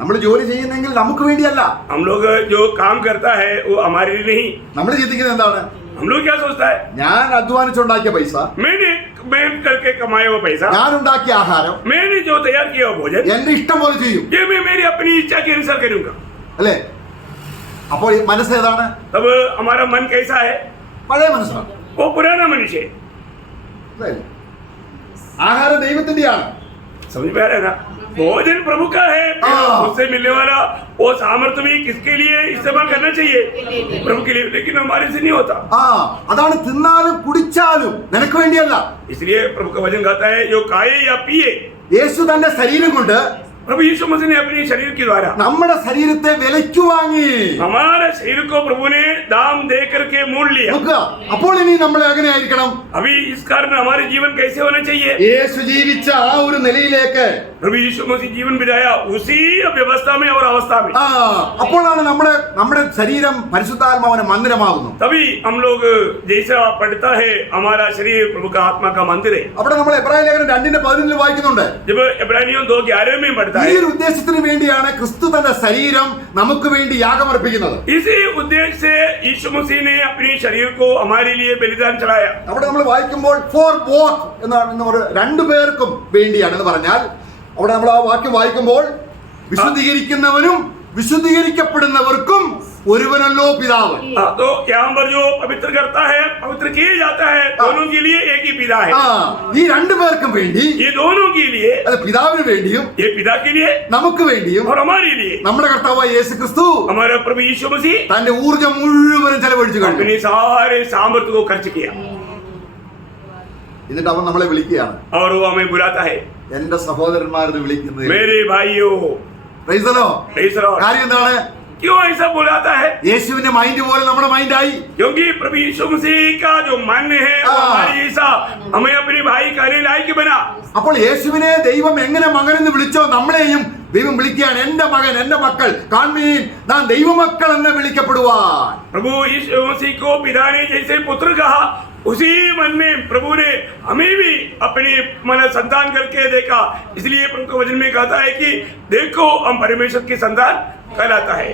നമ്മൾ ജോലി ചെയ്യുന്നെങ്കിൽ നമുക്ക് വേണ്ടിയല്ല. हम लोग जो काम करता है वो हमारे लिए नहीं। നമ്മൾ ചിന്തിക്കുന്നത് എന്താണ്? हम लोग क्या सोचता है, ഞാൻ അധ്വാനിച്ചുണ്ടാക്കിയ പൈസ, मैंने मेहनत करके कमाया हुआ पैसा, ഞാൻ ഉണ്ടാക്കിയ ആഹാരം, मैंने जो तैयार किया हुआ भोजन, എന്റെ ഇഷ്ടം പോലെ ചെയ്യും, ये मैं मेरी अपनी इच्छा के अनुसार करूंगा। അല്ലേ? അപ്പോൾ ഈ മനസ്സ് ഏതാണ്? तब हमारा मन कैसा है? പഴയ മനസ്സാണ്. वो पुराना मनुष्य है। അല്ലേ? ആഹാരം ദൈവത്തിന്റെയാണ്. समझ में आ रहा है ना? भोजन प्रभु का है, हाँ। उससे मिलने वाला वो सामर्थ्य भी किसके लिए इस्तेमाल करना चाहिए? प्रभु के लिए। लेकिन हमारे से नहीं होता, അതാണ് തിന്നാലും കുടിച്ചാലും നിനക്ക് വേണ്ടിയല്ല. इसलिए प्रभु का वचन कहता है जो खाए या पिए, യേശു തന്റെ ശരീരം കൊണ്ട് प्रभु यीशु मसीह ने अपने शरीर के द्वारा നമ്മുടെ ശരീരത്തെ വിലയ്ക്ക് വാങ്ങി. हमारे शरीर को प्रभु ने दाम दे करके मोल लिया। നോക്കുക, അപ്പോൾ ഇനി നമ്മൾ എങ്ങനെ ആയിരിക്കണം? अभी इस कारण हमारे जीवन कैसे होना चाहिए? യേശു ജീവിച്ച ആ ഒരു നിലയിലേക്ക്, प्रभु यीशु मसीह जीवन बिताया उसी व्यवस्था में और अवस्था में, അപ്പോഴാണ് നമ്മുടെ ശരീരം പരിശുദ്ധാത്മാവിന്റെ മന്ദിരമാകുന്നു. तभी हम लोग जैसा पढ़ता है हमारा शरीर प्रभु का आत्मा का मंदिर है। അവിടെ നമ്മൾ എബ്രായ ലേഖനം 2:11 വായിക്കുന്നുണ്ട്. जब इब्रानियों 2:11 में पढ़ता ഈ है, ഒരു ഉദ്ദേശത്തിന് വേണ്ടിയാണ് ക്രിസ്തു തന്റെ ശരീരം നമുക്ക് വേണ്ടി യാഗമർപ്പിക്കുന്നത്. इसी उद्देश्य से यीशु मसीह ने अपने शरीर को हमारे लिए बलिदान चढ़ाया। അവിടെ നമ്മൾ വായിക്കുമ്പോൾ ഫോർ ബോത്ത് എന്നാണ് രണ്ടു പേർക്കും വേണ്ടിയാണെന്ന് പറഞ്ഞാൽ അവിടെ നമ്മൾ ആ വാക്യം വായിക്കുമ്പോൾ വിശുദ്ധീകരിക്കുന്നവനും വിശുദ്ധീകരിക്കപ്പെടുന്നവർക്കും ഒരുവനല്ലോ പിതാവ്. तो यहाँ पर जो पवित्र करता है, पवित्र किए जाता है, दोनों के लिए एक ही पिता है. ഈ രണ്ടുപേർക്കും വേണ്ടി, ये दोनों के लिए, അത് പിതാവിന് വേണ്ടിയും ये पिता के लिए നമുക്ക് വേണ്ടിയും और हमारे लिए നമ്മുടെ കർത്താവായ യേശു ക്രിസ്തു हमारा प्रभु यीशु मसीह തന്റെ ഊർജ്ജം മുഴുവനും ചെലവഴിച്ചു കഴിഞ്ഞു. अपने सारे सामर्थ्य को खर्च किया എന്നിട്ട് അവൻ നമ്മളെ വിളിക്കുകയാണ്. और वो हमें बुलाता है, എന്റെ സഹോദരന്മാരെന്ന് വിളിക്കുന്നത്. मेरे भाइयों. Praise the Lord. Praise the Lord. കാര്യം എന്താണ്? क्यों ऐसा बुलाता है? യേശുവിന്റെ മൈൻഡ് പോലെ നമ്മുടെ മൈൻഡായി. क्योंकि प्रभु यीशु मसीह का जो मन है वो हमारे जैसा हमें अपने भाई कहने लायक बना. അപ്പോൾ യേശുവിനെ ദൈവം എങ്ങനെ മകനെന്ന് വിളിച്ചോ നമ്മളെയും ദൈവം വിളിക്കുകയാണ്. എന്റെ മകൻ, എന്റെ മക്കൾ കാൺമീൻ, നാം ദൈവമക്കൾ എന്ന് വിളിക്കപ്പെടുവാൻ. प्रभु यीशु मसीह को पिता ने जैसे पुत्र कहा, उसी मन में प्रभु ने हमें भी अपने मन संतान करके देखा. इसलिए प्रभु के वचन में कहता है कि देखो हम परमेश्वर की संतान कहलाता है.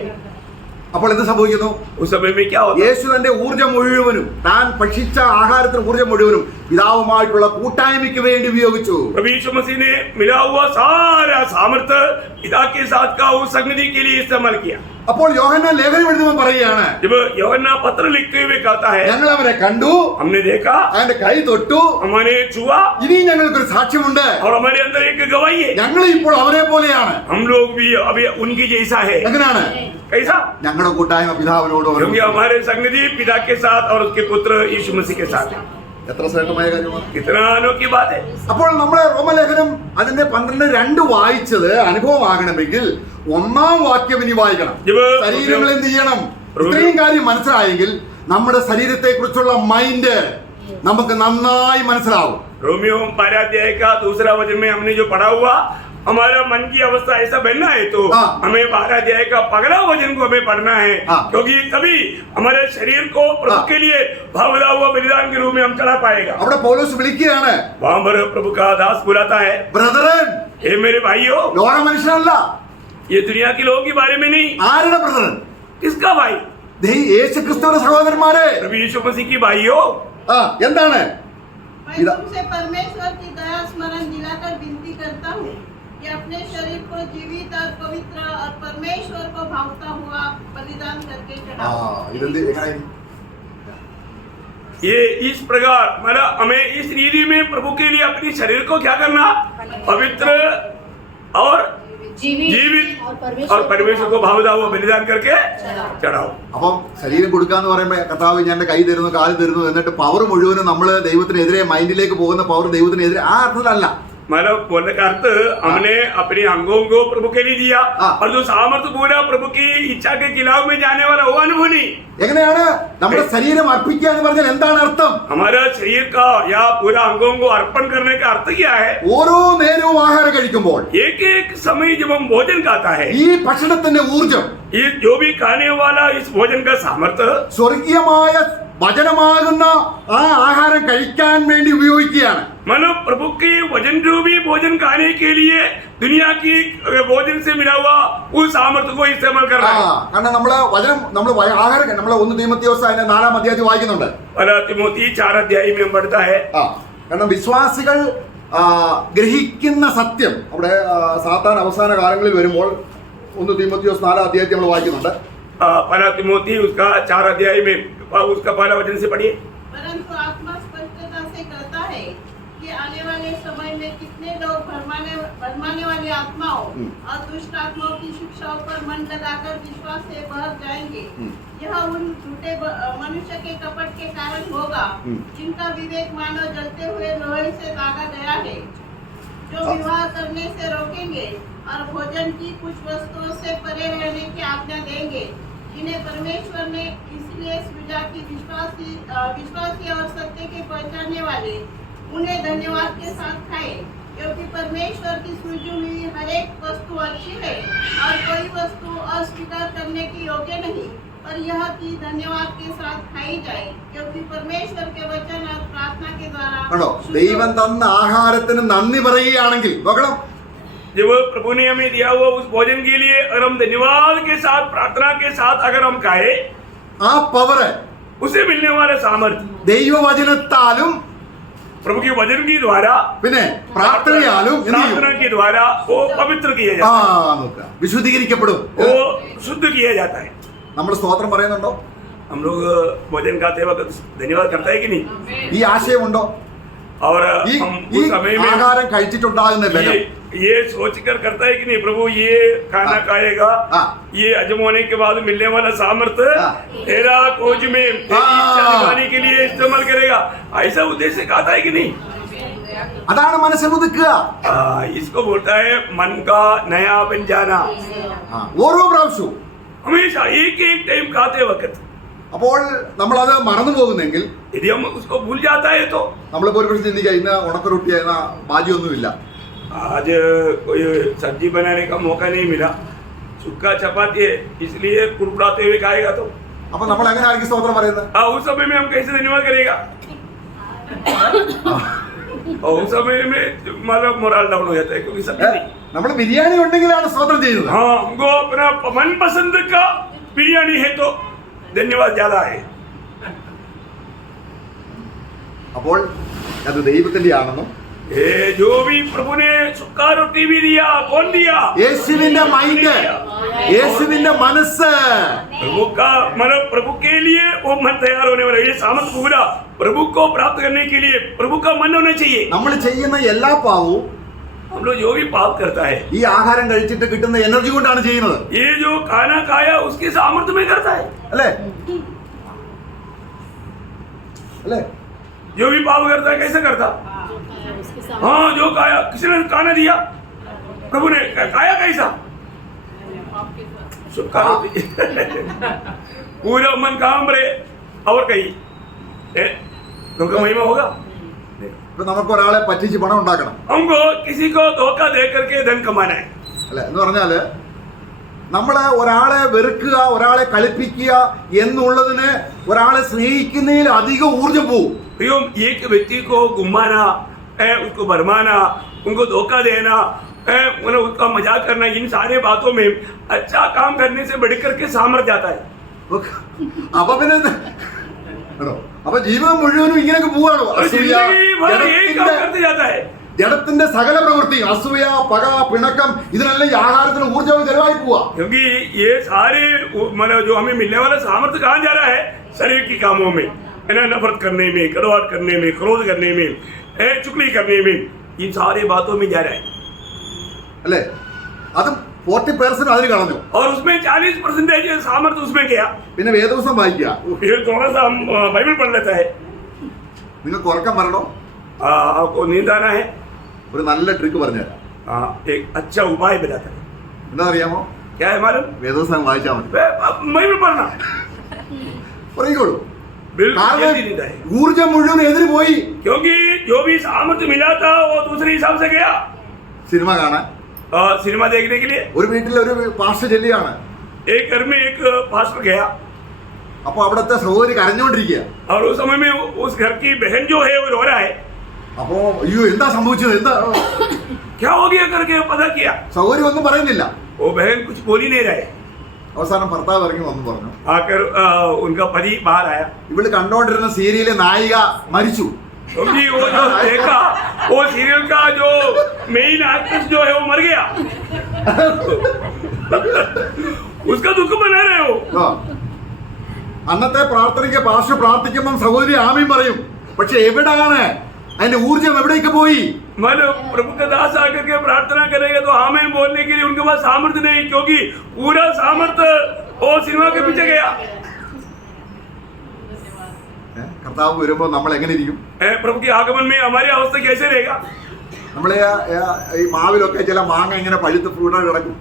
അപ്പോൾ എന്ത് സംഭവിക്കുന്നു? उस समय में क्या होता है? യേശു തന്റെ ഊർജ്ജം മുഴുവനും, താൻ ഭക്ഷിച്ച ആഹാരത്തിന് ഊർജ്ജം മുഴുവനും പിതാവുമായിട്ടുള്ള കൂട്ടായ്മയ്ക്ക് വേണ്ടി ഉപയോഗിച്ചു. प्रभु यीशु मसीह ने मिला हुआ सारा सामर्थ्य पिता के साथ का उस संगति के लिए इस्तेमाल किया. അപ്പോൾ യോഹന്നാൻ ലേഖനം എഴുതുമ്പോൾ പറയുകയാണ്, जब यूहन्ना पत्र लिखते हुए कहता है, ഞങ്ങൾ അവനെ കണ്ടു, हमने देखा, അവന്റെ കൈ തൊട്ടു, हमने छुआ ഇനിയും ഞങ്ങൾക്കൊരു സാക്ഷ്യമുണ്ട്, और हमारे अंदर एक गवाही है. ഞങ്ങൾ ഇപ്പോൾ അവരെ പോലെയാണ്. हम लोग भी अभी उनकी जैसा है. എങ്ങനെയാണ്? कैसा? ഞങ്ങളുടെ കൂട്ടായ്മ പിതാവിനോട് क्योंकि हमारे संगति पिता के साथ और उसके पुत्र यीशु मसीह के साथ है. എത്ര ശ്രേഷ്ഠമായ കാര്യമാണ്. कितना अनोखी बात है. അപ്പോൾ നമ്മളെ റോമലേഖനം അതിന്റെ 12:2 വായിച്ചത് അനുഭവമാകണമെങ്കിൽ ഒന്നാം വാക്യം ഇനി വായിക്കണം. ശരീരങ്ങൾ എന്ത് ചെയ്യണം? ഇത്രയും കാര്യം മനസ്സിലായെങ്കിൽ നമ്മുടെ ശരീരത്തെ കുറിച്ചുള്ള മൈൻഡ് നമുക്ക് നന്നായി മനസ്സിലാവും. रोमियो 12 अध्याय का दूसरा वचन में हमने जो पढ़ा हुआ, हमारा मन की अवस्था ऐसा बनना है तो हमें 12 अध्याय का पगला वचन को हमें पढ़ना है. क्योंकि तभी हमारे शरीर को प्रभु के लिए भावदा हुआ बलिदान के रूप में हम चढ़ा पाएगा. അവിടെ പൗലോസ് വിളിക്കുകയാണ്, वहां पर प्रभु का दास बुलाता है, ബ്രദറൻ. हे मेरे भाइयों. ലോക മനുഷ്യനല്ല, ये दुनिया के लोगों के बारे में नहीं. ആരുടെ ബ്രദറൻ? किसका भाई? യേശു ക്രിസ്തുവിന്റെ സഹോദരന്മാരെ. प्रभु यीशु मसीह की भाइयों. എന്താണ്? मैं तुमसे परमेश्वर की दया स्मरण दिलाकर विनती करता हूँ कि अपने शरीर को जीवित और पवित्र और परमेश्वर को भावता हुआ बलिदान करके चढ़ाओ. ഇതെന്ത് എങ്ങനെ? ये इस प्रकार मतलब हमें इस रीति में प्रभु के लिए अपने शरीर को क्या करना? पवित्र और जीवित और परमेश्वर को भावदा हुआ बलिदान करके चढ़ाओ. അപ്പം ശരീരം കൊടുക്കാന്ന് പറയുമ്പോ കർത്താവ് ഞാൻ എന്റെ കൈ തരുന്നു, കാല് തരുന്നു, എന്നിട്ട് പവർ മുഴുവനും നമ്മള് ദൈവത്തിനെതിരെ മൈൻഡിലേക്ക് പോകുന്ന പവർ ദൈവത്തിനെതിരെ, ആ അർത്ഥത്തിലല്ല. मतलब बोलने का अर्थ हमने अपने अंगों को प्रभु के लिए दिया और जो सामर्थ्य पूरा प्रभु की इच्छा के खिलाफ में जाने वाला वो अनुभव नहीं. എങ്ങനെയാണ് നമ്മുടെ ശരീരം അർപ്പിക്കുക എന്ന് പറഞ്ഞാൽ എന്താണ് അർത്ഥം? हमारा शरीर का या पूरा अंगों को अर्पण करने का अर्थ क्या है? ഓരോ നേരവും ആഹാരം കഴിക്കുമ്പോൾ एक एक समय जब हम भोजन खाता है, ഈ ഭക്ഷണത്തിന്റെ ഊർജം ये जो भी खाने वाला इस भोजन का सामर्थ्य സ്വർഗീയമായ വചനമാകുന്ന ആ ആഹാരം കഴിക്കാൻ വേണ്ടി ഉപയോഗിക്കുകയാണ്. मानो प्रभु के वचन रूपी भोजन खाने के लिए दुनिया की भोजन से मिला हुआ उस सामर्थ्य को इस्तेमाल कर रहा है. കാരണം നമ്മള് വചനം, നമ്മൾ ആഹാരം നമ്മള് 1 തീമോഥെയോസ് അതിന്റെ 4-ാം അധ്യായത്തിൽ വായിക്കുന്നുണ്ട്. पहला तिमोथी 4 अध्याय में पढ़ता है. കാരണം വിശ്വാസികൾ ഗ്രഹിക്കുന്ന സത്യം അവിടെ സാത്താൻ അവസാന കാലങ്ങളിൽ വരുമ്പോൾ 1 തീമോഥെയോസ് 4-ാം അധ്യായത്തിൽ നമ്മൾ വായിക്കുന്നുണ്ട്. पहला तिमोथी उसका 4 अध्याय में उसका पहला वचन से पढ़िए. परंतु आत्मा स्पष्टता से कहता है कि आने वाले समय में कितने लोग भरमाने वाली आत्माओं और दुष्ट आत्माओं की शिक्षाओं पर मन लगाकर विश्वास से बहक जाएंगे. यह उन झूठे मनुष्य के कपट के कारण होगा जिनका विवेक मानव जलते हुए लोहे से दागा गया है, जो विवाह करने से रोकेंगे और भोजन की कुछ वस्तुओं से परे रहने की आज्ञा देंगे, जिन्हें परमेश्वर ने इसलिए सृजा की विश्वासी और सत्य के पहचानने वाले उन्हें धन्यवाद के साथ खाए. क्योंकि परमेश्वर की सृजी हुई हर एक वस्तु अच्छी है और कोई वस्तु अस्वीकार करने की योग्य नहीं, पर यह कि धन्यवाद के साथ खाई जाए, क्योंकि परमेश्वर के वचन और प्रार्थना के द्वारा ദൈവം തന്ന ആഹാരത്തിന് നന്ദി പറയുകയാണെങ്കിൽ നോക്കണം, जब प्रभु ने हमें दिया हुआ उस भोजन के लिए और हम धन्यवाद के साथ प्रार्थना के साथ अगर हम खाए, ആ പവർ उसे मिलने वाला सामर्थ्य ദൈവവചനത്താലും प्रभु के वचन के द्वारा, പിന്നെ പ്രാർത്ഥനയാലും എന്ത് ചെയ്യും? प्रार्थना के द्वारा वो पवित्र किया ആ जाता है, നോക്കുക, വിശുദ്ധീകരിക്കപ്പെടും. वो शुद्ध किया जाता है। നമ്മൾ സ്തോത്രം പറയുന്നുണ്ടോ? हम लोग भोजन खाते वक्त धन्यवाद करता है कि नहीं? ഈ ആശയമുണ്ടോ? और ഈ हम ഈ उस समय में ആഹാരം കഴിച്ചിട്ടുണ്ടാകുന്ന ബലം ये सोचकर करता है कि नहीं, प्रभु ये खाना खाएगा, हाँ। ये हजम होने के बाद मिलने वाला सामर्थ्य हाँ। तेरा खोज में तेरी हाँ। इच्छा निभाने के लिए इस्तेमाल करेगा, ऐसा उद्देश्य खाता है कि नहीं? അതാണ് മനസ്സിൽ ഒതുക്കുക. इसको बोलता है मन का नया बन जाना। ആ, ഓരോ പ്രാവശ്യവും. हमेशा एक एक टाइम खाते वक्त അപ്പോൾ നമ്മളത് മറന്നു പോകുന്നെങ്കിൽ यदि हम उसको भूल जाता है तो നമ്മളിപ്പോൾ ഒരു പക്ഷേ ചിന്തിക്കുക ഇന്ന് ഉണക്കറൊട്ടി എന്ന ബാജിയൊന്നുമില്ല, आज कोई सब्जी बनाने का मौका नहीं मिला, सूखा चपाती है, इसलिए कुड़कुड़ाते हुए खाएगा तो അപ്പൊ നമ്മൾ എങ്ങനെ ആയിരിക്കും സ്തോത്രം പറയുന്നത്? उस समय में हम कैसे धन्यवाद करेगा? और उस समय में मतलब मोरल डाउन हो जाता है, क्योंकि सब नहीं। നമ്മൾ ബിരിയാണി ഉണ്ടെങ്കിലാണ് സ്തോത്രം ചെയ്യുന്നത്. हाँ, हमको अपना मनपसंद का बिरयानी है तो धन्यवाद ज्यादा है। അപ്പോൾ അത് ദൈവത്തിന്റെ ആണെന്നും ये जो भी प्रभु ने सूखा रोटी भी दिया, कौन दिया? യേശുവിന്റെ മൈൻഡ്, യേശുവിന്റെ മനസ്സ്. प्रभु का मतलब प्रभु के लिए वो मन तैयार होने वाला, ये सामर्थ पूरा प्रभु को प्राप्त करने के लिए प्रभु का मन होना चाहिए। നമ്മൾ ചെയ്യുന്ന എല്ലാ പാവവും हम लोग जो भी पाप करता है, ഈ ആഹാരം കഴിച്ചിട്ട് കിട്ടുന്ന എനർജി കൊണ്ടാണ് ചെയ്യുന്നത്, ये जो खाना खाया उसके सामर्थ्य में करता है। അല്ലേ? അല്ലേ? जो भी पाप करता है कैसे करता? उसके सामने हाँ, जो खाया, किसने खाना दिया? प्रभु ने खाया कैसा? सूखा रोटी। पूरा मन काम रहे और कहीं क्योंकि महिमा होगा। ഇപ്പൊ നമുക്ക് ഒരാളെ പറ്റിച്ച് പണം ഉണ്ടാക്കണം, हमको किसी को धोखा दे करके धन कमाना है। അല്ലെ? എന്ന് പറഞ്ഞാല് നമ്മള് ഒരാളെ വെറുക്കുക, ഒരാളെ കളിപ്പിക്കുക എന്നുള്ളതിന് ഒരാളെ സ്നേഹിക്കുന്നതിൽ അധികം ഊർജം പോവും. प्रियो, एक व्यक्ति को घुमाना, उसको भरमाना, उनको धोखा देना, मतलब उसका मजाक करना, इन सारे बातों में अच्छा काम करने से बढ़ करके सामर्थ्य आता है। അപ്പൊ പിന്നെ ആണോ? അപ്പൊ ജീവിതം മുഴുവനും ഇങ്ങനെയൊക്കെ പോവാണോ? और जिंदगी भर यही काम करते जाता है। ജഡത്തിന്റെ സകല പ്രവൃത്തി, അസൂയ, പക, പിണക്കം, ഇതിനെല്ലാം ഈ ആഹാരത്തിന് ഊർജ്ജം ചെലവായി പോവാ. क्योंकि ये सारे मतलब जो हमें मिलने वाला सामर्थ्य कहाँ जा रहा है? शरीर की कामों में, है ना, नफरत करने में, कड़वाहट करने में, क्रोध करने में, चुगली करने में, इन सारे बातों में जा रहा है। അല്ലേ? അതും 40% അതിന് കളഞ്ഞു. और उसमें 40% सामर्थ्य उसमें गया। പിന്നെ വേദവസം വായിക്കുക. फिर थोड़ा सा हम बाइबल पढ़ लेता है। നിങ്ങൾക്ക് ഉറക്കം വരണോ? आपको नींद आना है, ഒരു നല്ല ട്രിക്ക് പറഞ്ഞുതരാം. एक अच्छा उपाय बताता है। എന്താ അറിയാമോ? क्या है मालूम? വേദവസം വായിച്ചാൽ മതി. बाइबल पढ़ना പറയിക്കോളൂ. बिल्कुल കാരണം जल्दी नींद आए, ഊർജ്ജം മുഴുവൻ എതിര് പോയി. क्योंकि जो भी सामर्थ्य मिला था वो दूसरे हिसाब से गया സിനിമ കാണാൻ सिनेमा देखने के लिए। ഒരു വീട്ടിൽ ഒരു പാസ്റ്റർ ചെല്ലിയാണ്. एक घर में एक पास्टर गया അപ്പൊ അവിടുത്തെ സഹോദരി കരഞ്ഞുകൊണ്ടിരിക്കുക. और उस समय में उस घर की बहन जो है वो रो रहा है। അപ്പോ അയ്യോ എന്താ സംഭവിച്ചത്, എന്താ? क्या हो गया करके पता किया, സഹോദരി ഒന്നും പറയുന്നില്ല. वो बहन कुछ बोल ही नहीं रहे। അവസാനം ഭർത്താവ് ഇറങ്ങി വന്നു പറഞ്ഞു, आकर उनका पति बाहर आया, ഇവള് കണ്ടോണ്ടിരുന്ന സീരിയലിലെ നായിക മരിച്ചു. क्योंकि वो जो देखा वो सीरियल का जो मेन एक्ट्रेस जो है वो मर गया। उसका दुख मना रहे हो। ആ. അന്നത്തെ പ്രാർത്ഥനയ്ക്ക് പാസ്റ്റർ പ്രാർത്ഥിക്കുമ്പോൾ സഹോദരി ആമീൻ പറയും, പക്ഷെ എവിടാണ് അതിന്റെ ഊർജം, എവിടേക്ക് പോയി? मतलब प्रभु का दास आकर के प्रार्थना करेगा तो आमीन बोलने के लिए उनके पास सामर्थ्य नहीं, क्योंकि पूरा सामर्थ्य वो सिनेमा के पीछे गया। കർത്താവ് വരുമ്പോ നമ്മൾ എങ്ങനെ ഇരിക്കും? प्रभु के आगमन में हमारी अवस्था कैसे रहेगा? നമ്മളെ ഈ മാവിലൊക്കെ ചില മാങ്ങ ഇങ്ങനെ പഴുത്ത് ഫ്രൂട്ട് കിടക്കും.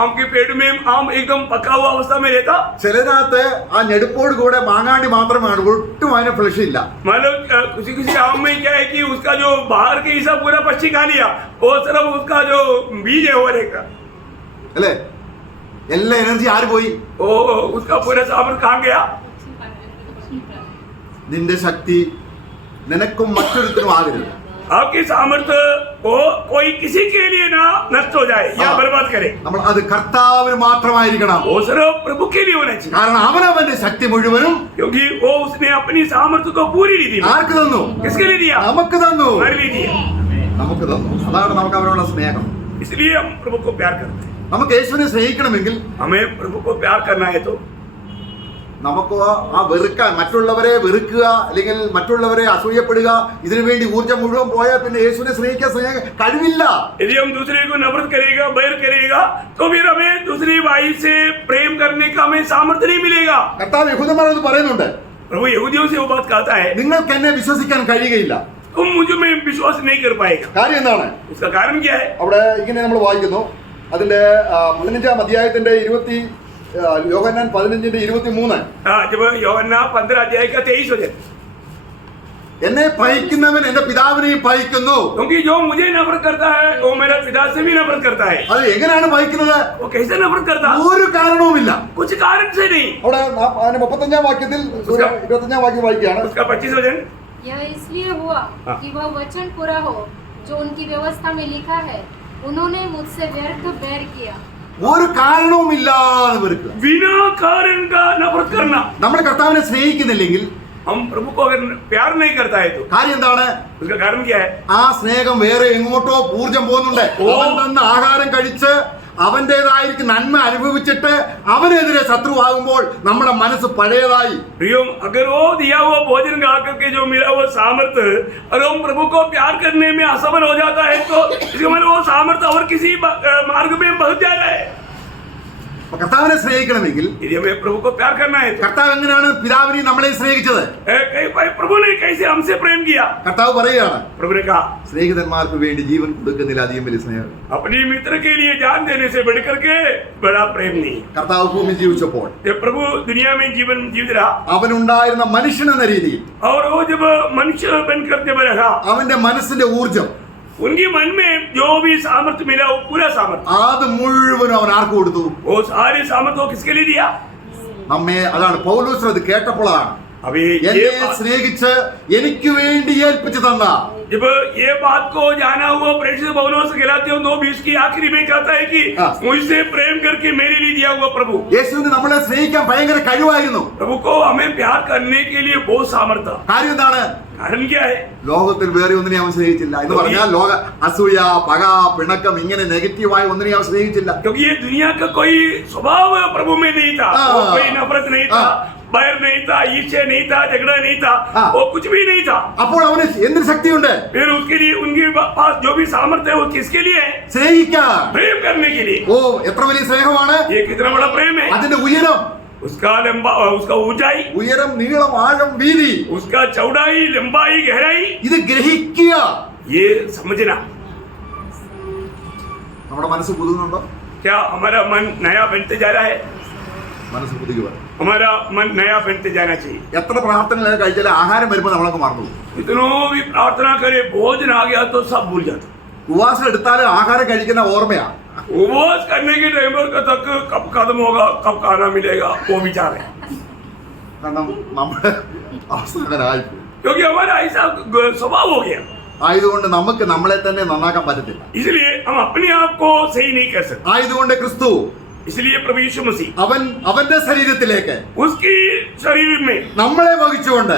आम के पेड़ में आम एकदम पका हुआ अवस्था में रहता, ചിലതിനകത്ത് ആ ഞെടുപ്പോട് കൂടെ മാങ്ങാണ്ടി മാത്രമാണ്, ഒട്ടും അതിന് ഫ്ലഷ് ഇല്ല. मतलब किसी किसी आम में क्या है कि उसका जो बाहर के हिस्सा पूरा पक्षी खा लिया, वो सिर्फ उसका जो बीज है वो रहेगा। അല്ലേ? എല്ലാ എനർജി ആര് പോയി? वो उसका पूरा सामर्थ्य कहाँ गया? നിന്റെ ശക്തി നിനക്കും മറ്റൊരുത്തിനും ആകരുത്. आपकी सामर्थ्य को कोई किसी के लिए ना नष्ट हो जाए या हाँ। बर्बाद करे, നമ്മൾ അത് കർത്താവിന് മാത്രമായിരിക്കണം. वो सिर्फ प्रभु के लिए होना चाहिए, കാരണം അവനവന്റെ ശക്തി മുഴുവനും क्योंकि वो उसने अपनी सामर्थ्य को पूरी नहीं दी. ആർക്ക് തന്നു? किसके लिए दिया? നമുക്ക് തന്നു. हमारे लिए दिया. നമുക്ക് തന്നു. അതാണ് നമുക്ക് അവരോടുള്ള സ്നേഹം. इसलिए हम प्रभु को प्यार करते हैं. നമുക്ക് യേശുവിനെ സ്നേഹിക്കണമെങ്കിൽ हमें प्रभु को प्यार करना है तो നമുക്ക് ആ വെറുക്കാൻ, മറ്റുള്ളവരെ വെറുക്കുക അല്ലെങ്കിൽ മറ്റുള്ളവരെ അസൂയപ്പെടുക, ഇതിനു വേണ്ടി ഊർജ്ജം മുഴുവൻ പോയാൽ പിന്നെ യേശുവിനെ സ്നേഹിക്കാൻ കഴിവില്ല. यदि हम दूसरे को नफरत करेगा, बैर करेगा, तो फिर हमें दूसरी भाई से प्रेम करने का हमें सामर्थ्य नहीं मिलेगा. കർത്താവ് യഹൂദന്മാരോട് പറയുന്നുണ്ട്, प्रभु यहूदियों से वो बात कहता है, നിങ്ങൾക്ക് എന്നെ വിശ്വസിക്കാൻ കഴിയുകയില്ല. तुम मुझ में विश्वास नहीं कर पाएगा. കാര്യം എന്താണ്? उसका कारण क्या है? അവിടെ ഇങ്ങനെ നമ്മൾ വായിക്കുന്നു, അതിന്റെ 15-ാം അധ്യായത്തിന്റെ യോഹന്നാൻ 15:23, जब യോഹന്നാൻ 15 अध्याय का 23 वचन, എന്നെ പഴിക്കുന്നവൻ എന്റെ പിതാവിനെയും പഴിക്കുന്നു. क्योंकि जो मुझे नफरत करता है वो मेरा पिता से भी नफरत करता है. അത് എങ്ങനെയാണ് പഴിക്കുന്നത്? वो कैसे नफरत करता? ഒരു കാരണവുമില്ല. कुछ कारण से नहीं. അവിടെ 35-ാം വാക്യത്തിൽ 25-ാം വാക്യം വായിക്കുകയാണ്. उसका 25 वचन, यह इसलिए हुआ हाँ। कि वह वचन पूरा हो जो उनकी व्यवस्था में लिखा है, उन्होंने मुझसे व्यर्थ बैर किया. ഒരു കാരണവുമില്ലാതെ വെറുക്കുക. बिना कारण का नफरत करना. നമ്മൾ കർത്താവിനെ സ്നേഹിക്കുന്നില്ലെങ്കിൽ हम प्रभु को अगर प्यार नहीं करता है तो കാര്യം എന്താണ്? उसका कारण क्या है? ആ സ്നേഹം വേറെ എങ്ങോട്ടോ ഊർജം പോകുന്നുണ്ട്. അവൻ തന്ന ആഹാരം കഴിച്ച് അവന്റേതായിരിക്കും നന്മ അനുഭവിച്ചിട്ട് അവനെതിരെ ശത്രുവാകുമ്പോൾ നമ്മുടെ മനസ്സ് പഴയതായി. प्रियो, अगर वो दिया हुआ भोजन खा करके जो मिला वो सामर्थ्य अगर हम प्रभु को प्यार करने में असफल हो जाता है तो इसका मतलब वो सामर्थ्य और किसी मार्ग में बहुत ज्यादा है. അപ്പൊ കർത്താവിനെ സ്നേഹിക്കണമെങ്കിൽ यदि हमें प्रभु को प्यार करना है तो കർത്താവ് എങ്ങനെയാണ് പിതാവിനെ നമ്മളെ സ്നേഹിച്ചത്? प्रभु ने कैसे हमसे प्रेम किया? കർത്താവ് പറയുകയാണ്, प्रभु ने कहा, സ്നേഹിതന്മാർക്ക് വേണ്ടി ജീവൻ കൊടുക്കുന്നില്ല അധികം വലിയ സ്നേഹം. अपनी मित्र के लिए जान देने से बढ़कर के बड़ा प्रेम नहीं. കർത്താവ് ഭൂമി ജീവിച്ചപ്പോൾ जब प्रभु दुनिया में जीवन जीवित रहा അവനുണ്ടായിരുന്ന മനുഷ്യൻ എന്ന രീതിയിൽ और वो जब मनुष्य बनकर जब रहा, അവന്റെ മനസ്സിന്റെ ഊർജം उनके मन में जो भी सामर्थ्य मिला वो पूरा सामर्थ्य, അത് മുഴുവനും അവൻ ആർക്ക് കൊടുത്തു? वो सारे सामर्थ्य वो किसके लिए दिया? നമ്മെ അതാണ് പൗലോസ് അത് കേട്ടപ്പോഴാണ് अभी എന്നെ ये बात, സ്നേഹിച്ച് എനിക്ക് വേണ്ടി ഏൽപ്പിച്ചു തന്ന जब ये बात को जाना हुआ प्रेषित पौलुस गलातियों 2:20 की आखिरी में कहता है कि हाँ। मुझसे प्रेम करके मेरे लिए दिया हुआ प्रभु. യേശുവിന് നമ്മളെ സ്നേഹിക്കാൻ ഭയങ്കര കഴിവായിരുന്നു. प्रभु को हमें प्यार करने के लिए बहुत सामर्थ्य. കാര്യം എന്താണ്? कारण क्या है? ലോകത്തിൽ വേറെ ഒന്നിനെ അവൻ സ്നേഹിച്ചില്ല എന്ന് പറഞ്ഞാൽ ലോക അസൂയ, പക, പിണക്കം ഇങ്ങനെ നെഗറ്റീവായ ഒന്നിനെ അവൻ സ്നേഹിച്ചില്ല. क्योंकि ये दुनिया का कोई स्वभाव प्रभु में नहीं था. हाँ। वो कोई नफरत नहीं था, बैर नहीं था, ईर्ष्या नहीं था, झगड़ा नहीं था, हाँ। वो कुछ भी नहीं था. അപ്പോൾ അവന് എന്തൊരു ശക്തിയുണ്ട്? फिर उसके लिए उनके पास जो भी सामर्थ्य है वो किसके लिए है? സ്നേഹിക്കാൻ. प्रेम करने के लिए. ഓ, എത്ര വലിയ സ്നേഹമാണ്! ये कितना बड़ा प्रेम है. അതിന്റെ ഉയരം, उसका लंबा, उसका ऊंचाई, ഉയരം, നീളം, ആഴം, വീതി, उसका चौड़ाई, लंबाई, गहराई, ഇത് ഗ്രഹിക്കുക. ये समझना. നമ്മുടെ മനസ്സ് പുതുന്നുണ്ടോ? क्या हमारा मन नया बनते जा रहा है? മനസ്സ് പുതുക്കുക. हमारा मन नया बनते जाना चाहिए. എത്ര പ്രാർത്ഥന കഴിച്ചാലും ആഹാരം വരുമ്പോൾ നമ്മളൊക്കെ മറന്നു പോകും. इतनों भी प्रार्थना करे, भोजन आ गया तो सब भूल जाते. ഉപവാസം എടുത്താലും ആഹാരം കഴിക്കുന്ന ഓർമ്മയാ. उपवास करने के टाइम पर तक कब खत्म होगा, कब खाना मिलेगा, वो विचार है. കാരണം നമ്മുടെ അവസ്ഥ അങ്ങനെ ആയിപ്പോയി. क्योंकि हमारा ऐसा स्वभाव हो गया. ആയതുകൊണ്ട് നമുക്ക് നമ്മളെ തന്നെ നന്നാക്കാൻ പറ്റത്തില്ല. इसलिए हम अपने आप को सही नहीं कर सकते. ആയതുകൊണ്ട് ക്രിസ്തു इसलिए प्रभु यीशु मसीह അവന്റെ ശരീരത്തിലേക്ക് उसकी शरीर में നമ്മളെ വഹിച്ചുകൊണ്ട്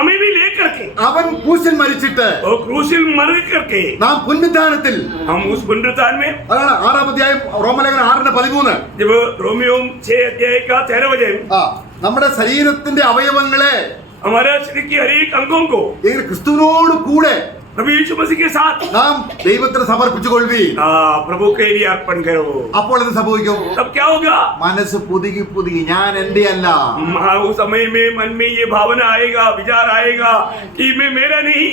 हमें भी लेकर के അവൻ ക്രൂശിൽ മരിച്ചിട്ട് और क्रूसिल मर करके നാം പുനരുത്ഥാനത്തിൽ, हम उस पुनरुत्थान में, അതാണ് 6-ാം അധ്യായം റോമലേഖനം 6:13, जब रोमियो 6 अध्याय का 13 वचन, നമ്മുടെ ശരീരത്തിന്റെ അവയവങ്ങളെ हमारा शरीर की हर एक अंगों को ഇങ്ങനെ ക്രിസ്തുവിനോട് കൂടെ प्रभु यीशु मसीह के साथ നാം ദൈവത്തിന് സമർപ്പിച്ചുകൊള്ളുവീൻ. प्रभु के लिए अर्पण करो. അപ്പോൾ എന്ത് സംഭവിക്കും? तब क्या होगा? മനസ്സ് പുതുകി ഞാൻ എന്റെ അല്ല. उस समय में मन में ये भावना आएगा, विचार आएगा कि मैं मेरा नहीं.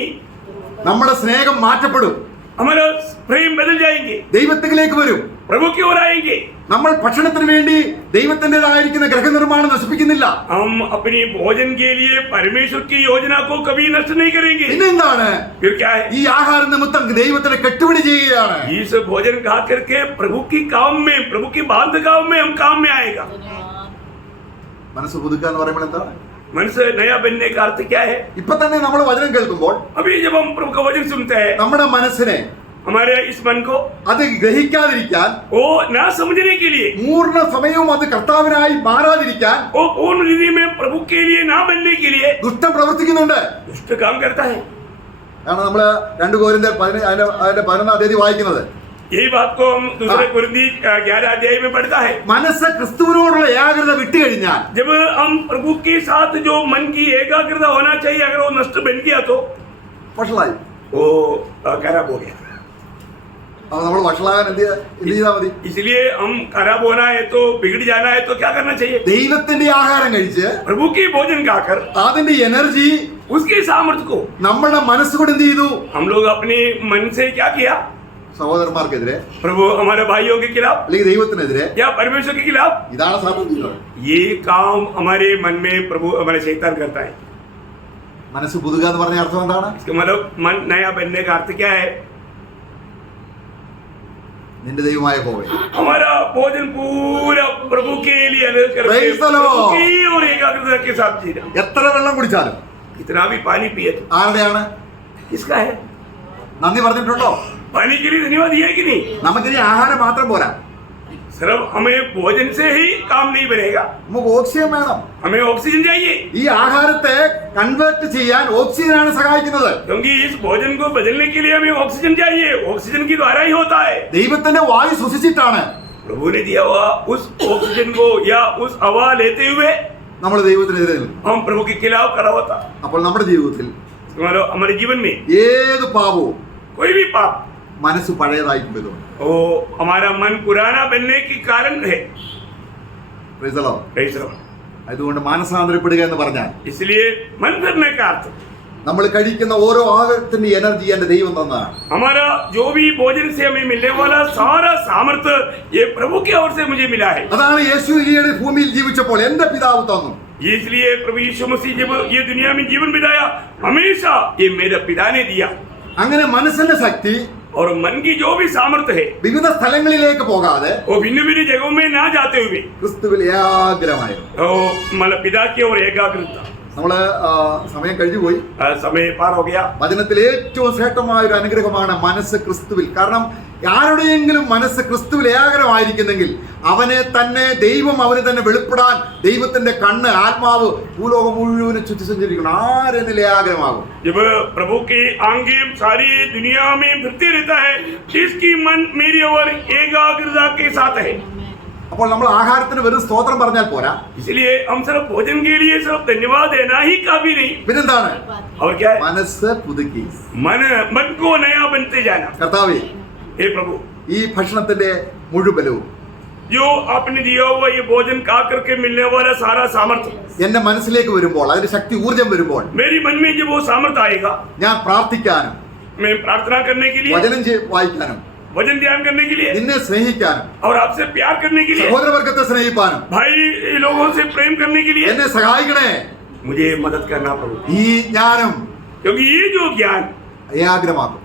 നമ്മുടെ സ്നേഹം മാറ്റപ്പെടും. हमारा प्रेम बदल जाएंगे, ദൈവത്തിലേക്ക് വരും. प्रभु की ओर आएंगे. നമ്മൾ ഭക്ഷണത്തിന് വേണ്ടി ദൈവത്തിൻ്റെതായിരിക്കുന്ന ഗ്രഹനിർമ്മാണം നശിപ്പിക്കുന്നില്ല. हम अपनी भोजन के लिए परमेश्वर की योजना को कभी नष्ट नहीं करेंगे. പിന്നെന്താണ്? फिर क्या है? ഈ ആഹാര നിമിത്തം ദൈവത്തിന് കെട്ടുപിടി ചെയ്യുകയാണ്. इस भोजन खा करके प्रभु की काम में, प्रभु की बांध काम में हम काम में आएगा. മനസ്സ് പുതുക്കുക എന്ന് പറയുമ്പോൾ എന്താ? मनुष्य नया बनने का अर्थ क्या है? ഇപ്പൊ തന്നെ നമ്മൾ വചനം കേൾക്കുമ്പോൾ अभी जब हम प्रभु का वचन सुनते हैं, നമ്മുടെ മനസ്സിനെ हमारे इस मन को അത് ഗ്രഹിക്കാതിരിക്കാൻ, वो ना समझने के लिए, പൂർണ്ണ സമയവും അത് കർത്താവിനായി മാറാതിരിക്കാൻ वो पूर्ण रीति में प्रभु के लिए ना बनने के लिए ദുഷ്ടൻ പ്രവർത്തിക്കുന്നുണ്ട്. दुष्ट काम करता है। കാരണം നമ്മള് 2 കൊരിന്ത്യർ 11 അധ്യായം വായിക്കുന്നത്, यही बात को हम दूसरे कुरिन्थी 11 अध्याय में पढ़ता है। മനസ്സ് ക്രിസ്തുവിനോടുള്ള ഏകാഗ്രത വിട്ടുകഴിഞ്ഞാൽ, जब हम प्रभु के साथ जो मन की एकाग्रता होना चाहिए, अगर वो नष्ट बन गया तो വഷളായി. वो खराब हो गया। അപ്പൊ നമ്മൾ വഷളാകാൻ എന്ത് ചെയ്താൽ മതി? इसलिए हम खराब होना है तो, बिगड़ जाना है तो क्या करना चाहिए? ദൈവത്തിന്റെ ആഹാരം കഴിച്ച് प्रभु की भोजन खाकर അതിന്റെ എനർജി उसके सामर्थ्य को നമ്മുടെ മനസ്സുകൊണ്ട് എന്ത് ചെയ്തു? हम लोग अपने मन से क्या किया? സഹോദരന്മാർക്കെതിരെ प्रभु हमारे भाइयों के खिलाफ അല്ലെങ്കിൽ ദൈവത്തിനെതിരെ या परमेश्वर के खिलाफ, ഇതാണ് സാധിക്കുന്നത്. ये काम हमारे मन में प्रभु हमारे शैतान करता है। മനസ്സ് പുതുക എന്ന് പറഞ്ഞ അർത്ഥം എന്താണ്? इसका मतलब मन नया बनने का अर्थ क्या है? നിന്റെ ദൈവമായ യഹോവേ, हमारा भोजन पूरा प्रभु के लिए अलग करके Praise the Lord. प्रभु की और एकाग्रता के साथ जीना। എത്ര വെള്ളം കുടിച്ചാലും कितना भी पानी पिए तो ആരുടെയാണ്? किसका है? നന്ദി പറഞ്ഞിട്ടുണ്ടോ? पानी के लिए धन्यवाद दिया है कि नहीं? നമുക്കിനി ആഹാരം മാത്രം പോരാ, सिर्फ हमें भोजन से ही काम नहीं बनेगा, നമുക്ക് ഓക്സിജൻ വേണം. हमें ऑक्सीजन चाहिए, ഈ ആഹാരത്തെ കൺവേർട്ട് ചെയ്യാൻ ഓക്സിജനാണ് സഹായിക്കുന്നത്. क्योंकि इस भोजन को बदलने के लिए हमें ऑक्सीजन चाहिए। ऑक्सीजन की द्वारा ही होता है। ദൈവത്തിന്റെ വായു ശ്വസിച്ചിട്ടാണ് प्रभु ने दिया हुआ उस ऑक्सीजन को या उस हवा लेते हुए നമ്മൾ ദൈവത്തിനെതിരെ നിൽക്കും. हम प्रभु के खिलाफ खड़ा होता। അപ്പോൾ നമ്മുടെ ജീവിതത്തിൽ हमारे जीवन में ഏത് പാപവും कोई भी पाप, മനസ്സ് പഴയതായിരിക്കും. वो हमारा मन पुराना बनने के कारण है। Praise the Lord. Praise the Lord. അതുകൊണ്ട് മാനസാന്തരപ്പെടുക എന്ന് പറഞ്ഞാൽ इसलिए मन करने का अर्थ, നമ്മൾ കഴിക്കുന്ന ഓരോ ആഹാരത്തിന്റെ എനർജി എന്റെ ദൈവം തന്നതാണ്. हमारा जो भी भोजन से हमें मिलने वाला सारा सामर्थ्य ये प्रभु की ओर से मुझे मिला है। അതാണ് യേശു ഈയിടെ ഭൂമിയിൽ ജീവിച്ചപ്പോൾ എന്റെ പിതാവ് തന്നു. इसलिए प्रभु यीशु मसीह जब ये दुनिया में जीवन बिताया, हमेशा ये मेरे पिता ने दिया। അങ്ങനെ മനസ്സിന്റെ ശക്തി और मन की जो भी सामर्थ्य है, വിവിധ സ്ഥലങ്ങളിലേക്ക് പോകാതെ वो भिन्न भिन्न जगहों में ना जाते हुए ക്രിസ്തുവിൽ ഏകാഗ്രമായിരുന്നു. तो मतलब पिता की ओर एकाग्रता। നമ്മള് സമയം കഴിഞ്ഞു പോയി. समय पार हो गया। വചനത്തിൽ ഏറ്റവും ശ്രേഷ്ഠമായ ഒരു അനുഗ്രഹമാണ് മനസ്സ് ക്രിസ്തുവിൽ. കാരണം ആരുടെയെങ്കിലും മനസ്സ് ക്രിസ്തുവിൽ ഏകാഗ്രമായിരിക്കുന്നെങ്കിൽ അവനെ തന്നെ ദൈവം അവന് തന്നെ വെളിപ്പെടാൻ ദൈവത്തിന്റെ കണ്ണ് ആത്മാവ് ഭൂലോകം മുഴുവനും ചുറ്റി സഞ്ചരിക്കണം. ആരെന്നിൽ ഏകാഗ്രമാകും? जब प्रभु की आंखें सारी दुनिया में फिरती रहता है, जिसकी मन मेरी ओर एकाग्रता के साथ है। അപ്പോൾ നമ്മൾ ആഹാരത്തിന് വെറും സ്തോത്രം പറഞ്ഞാൽ പോരാ, इसलिए हम सिर्फ भोजन के लिए सिर्फ धन्यवाद देना ही काफी नहीं, പിന്നെന്താണ്? और क्या है? മനസ്സ് പുതുക്കി. मन को नया बनते जाना। കർത്താവേ, हे प्रभु, ഈ ഭക്ഷണത്തിന്റെ മുഴുവനും जो आपने दिया हुआ ये भोजन खा करके मिलने वाला सारा सामर्थ्य എന്റെ മനസ്സിലേക്ക് വരുമ്പോൾ, അതിന്റെ ശക്തി ഊർജം വരുമ്പോൾ, मेरी मन में जब वो सामर्थ्य आएगा, ഞാൻ പ്രാർത്ഥിക്കാനും मैं प्रार्थना करने के लिए, വചനം വായിക്കാനും वचन ध्यान करने के लिए നിന്നെ സ്നേഹിക്കാനും और आपसे प्यार करने के लिए, സഹോദരവർഗത്തെ സ്നേഹിപ്പാനും भाई लोगों से प्रेम करने के लिए എന്നെ സഹായിക്കണേ. मुझे मदद करना प्रभु, ഈ ജ്ഞാനം क्योंकि ये जो ज्ञान ഏകാഗ്രമാക്കും.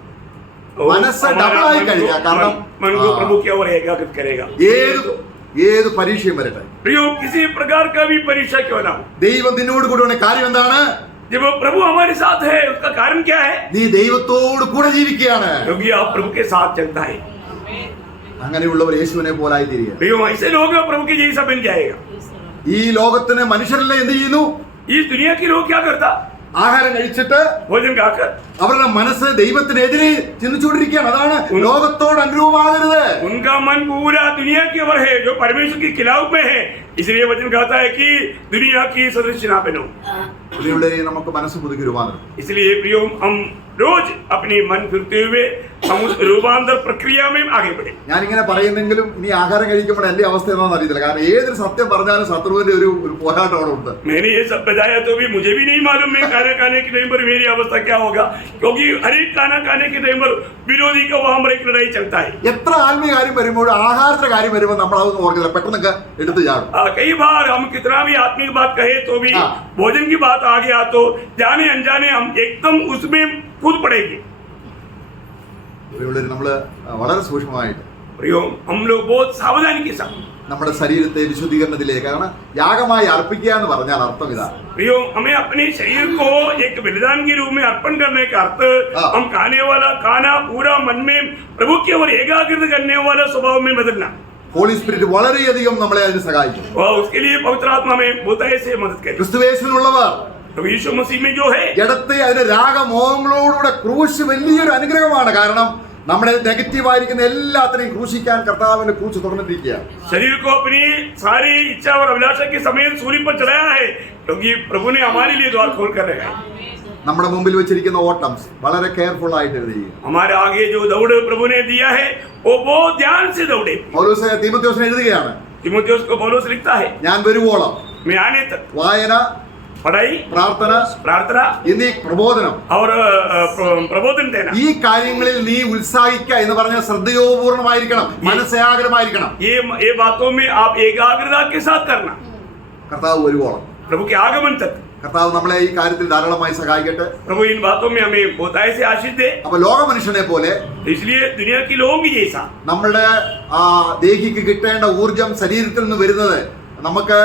वो മനസ്സ് हमारा ഡബിളായി मन കഴിഞ്ഞാൽ, को- കാരണം मन को प्रभु की ओर एकाग्रत करेगा। ഏത് പരീക്ഷയും വരട്ടെ, प्रियो, किसी प्रकार का भी परीक्षा क्यों ना हो, ദൈവം നിന്നോട് കൂടെ കാര്യം എന്താണ്? जब प्रभु हमारे साथ है उसका कारण क्या है? നീ ദൈവത്തോട് കൂടെ ജീവിക്കുകയാണ്. क्योंकि आप प्रभु के साथ चलता है। അങ്ങനെയുള്ളവർ യേശുവിനെ പോലായി തീരുക. प्रियो, ऐसे लोग प्रभु के जैसा बन जाएगा। ഈ ലോകത്തിന് മനുഷ്യരെല്ലാം എന്ത് ചെയ്യുന്നു? इस दुनिया के लोग क्या करता? ആഹാരം കഴിച്ചിട്ട് भोजन खाकर അവരുടെ മനസ്സ് ദൈവത്തിനെതിരെ ചിന്തിച്ചുകൊണ്ടിരിക്കുകയാണ്. അതാണ് ലോകത്തോട് അനുരൂപമാകരുത്. उनका मन पूरा दुनिया की ओर है, जो परमेश्वर के खिलाफ में है। इसलिए वचन कहता है कि दुनिया की सदृश ना बनो। പ്രിയമുള്ളവരെ, നമുക്ക് മനസ്സ് പുതുക്കി രൂപാന്തരം. इसलिए प्रियो, हम रोज अपनी मन फिरते हुए हम उस रूपांतर प्रक्रिया में आगे बढ़े। ഞാനിങ്ങനെ പറയുന്നെങ്കിലും ഇനി ആഹാരം കഴിക്കുമ്പോൾ എന്റെ അവസ്ഥ എന്താണെന്ന് അറിയത്തില്ല. കാരണം ഏതൊരു സത്യം പറഞ്ഞാലും ശത്രുവിന്റെ ഒരു പോരാട്ടം അവിടെ ഉണ്ട്. मैंने ये सब बताया तो भी मुझे भी नहीं मालूम मैं खाना खाने के टाइम पर मेरी अवस्था क्या होगा, क्योंकि हर एक खाना खाने के टाइम पर विरोधी का वहां पर एक लड़ाई चलता है। എത്ര ആത്മീയ കാര്യം വരുമ്പോഴും ആഹാരത്തിന്റെ കാര്യം വരുമ്പോൾ നമ്മൾ അതൊന്നും ഓർക്കില്ല, പെട്ടെന്നൊക്കെ എടുത്ത് ചാടും. कई बार हम कितना भी आत्मिक बात कहे तो भी हाँ। भोजन की बात आ गया तो जाने अनजाने हम एकदम उसमें कूद पड़ेंगे। പ്രിയമുള്ളവരെ, നമ്മൾ വളരെ സൂക്ഷ്മമായിട്ട് प्रियो, हम लोग बहुत सावधानी के साथ നമ്മുടെ ശരീരത്തെ വിശുദ്ധീകരണത്തിലേക്ക്. കാരണം യാഗമായി അർപ്പിക്കുക എന്ന് പറഞ്ഞാൽ അർത്ഥം ഇതാ. प्रियो, हमें अपने शरीर को एक बलिदान के रूप में अर्पण करने का अर्थ हाँ। हम खाने वाला खाना पूरा मन में प्रभु की ओर एकाग्रत करने वाला स्वभाव में बदलना। ഹോളി സ്പിരിറ്റ് വളരെയധികം നമ്മളെ അതിന് സഹായിക്കും. और उसके लिए पवित्र आत्मा में बहुत ऐसे मदद करे। ക്രിസ്തുവേശുവിനുള്ളവർ प्रभु यीशु मसीह में जो है ജഡത്തെ അതിന്റെ രാഗമോഹങ്ങളോടുകൂടെ ക്രൂശ് വലിയൊരു അനുഗ്രഹമാണ്. കാരണം നമ്മുടെ നെഗറ്റീവായിരിക്കുന്ന എല്ലാത്തിനെയും ക്രൂശിക്കാൻ കർത്താവിന്റെ ക്രൂശ് തുറന്നിരിക്കുകയാണ്. शरीर को अपनी सारी इच्छा और अभिलाषा के समेत सूली पर चढ़ाया है, क्योंकि प्रभु ने हमारे लिए द्वार खोल कर रखा है। നമ്മുടെ മുമ്പിൽ വെച്ചിരിക്കുന്ന ഓട്ടം വളരെ കെയർഫുൾ ആയിട്ട് എഴുതുക. हमारे आगे जो दौड़ प्रभु ने दिया है वो बहुत ध्यान से दौड़े। പൗലോസ് തീമോഥെയോസിന് എഴുതുകയാണ്, तीमुथियुस को पौलुस लिखता है, ഞാൻ വരുവോളം मैं आने तक വായന, पढ़ाई, പ്രാർത്ഥന प्रार्थना എന്നീ പ്രബോധനം, और प्रबोधन देना, ഈ കാര്യങ്ങളിൽ നീ ഉത്സാഹിക്കുക എന്ന് പറഞ്ഞാൽ ശ്രദ്ധയോപൂർണമായിരിക്കണം, മനസ്സേകാഗ്രമായിരിക്കണം. ये बातों में आप एकाग्रता के साथ करना കർത്താവ് വരുവോളം. प्रभु के आगमन तक। കർത്താവ് നമ്മളെ ഈ കാര്യത്തിൽ ധാരാളമായി സഹായിക്കട്ടെ. प्रभु इन बातों में हमें बहुत ऐसे आशीष दे। അപ്പൊ ലോക മനുഷ്യനെ പോലെ इसलिए दुनिया की लोगों की जैसा നമ്മളുടെ ദേഹിക്ക് കിട്ടേണ്ട ഊർജം ശരീരത്തിൽ നിന്ന് വരുന്നത് നമുക്ക്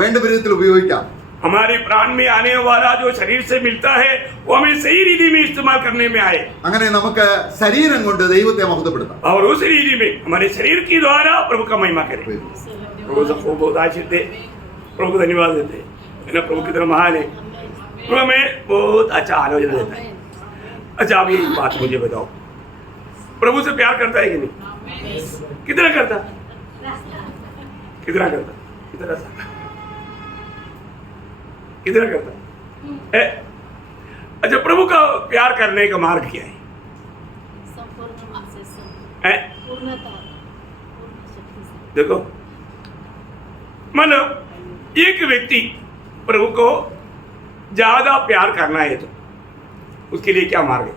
വേണ്ട വിധത്തിൽ ഉപയോഗിക്കാം. हमारे प्राण में आने वाला जो शरीर से मिलता है वो हमें सही रीति में इस्तेमाल करने में आए, അങ്ങനെ നമുക്ക് ശരീരം കൊണ്ട് ദൈവത്തെ മഹത്വപ്പെടുത്താം. और उस रीति में हमारे शरीर के द्वारा प्रभु का महिमा करें। प्रभु सबको बहुत आशीष दे, प्रभु को धन्यवाद देते हैं। प्रभु कितना महान है, प्रभु हमें बहुत अच्छा आलोचना देता है। अच्छा, आप ये बात मुझे बताओ, प्रभु से प्यार करता है कि नहीं? कितना करता, कितना करता, कितना सा, कितना करता है? अच्छा, प्रभु का प्यार करने का मार्ग क्या है? देखो, मतलब एक व्यक्ति प्रभु को ज्यादा प्यार करना है तो उसके लिए क्या मार्ग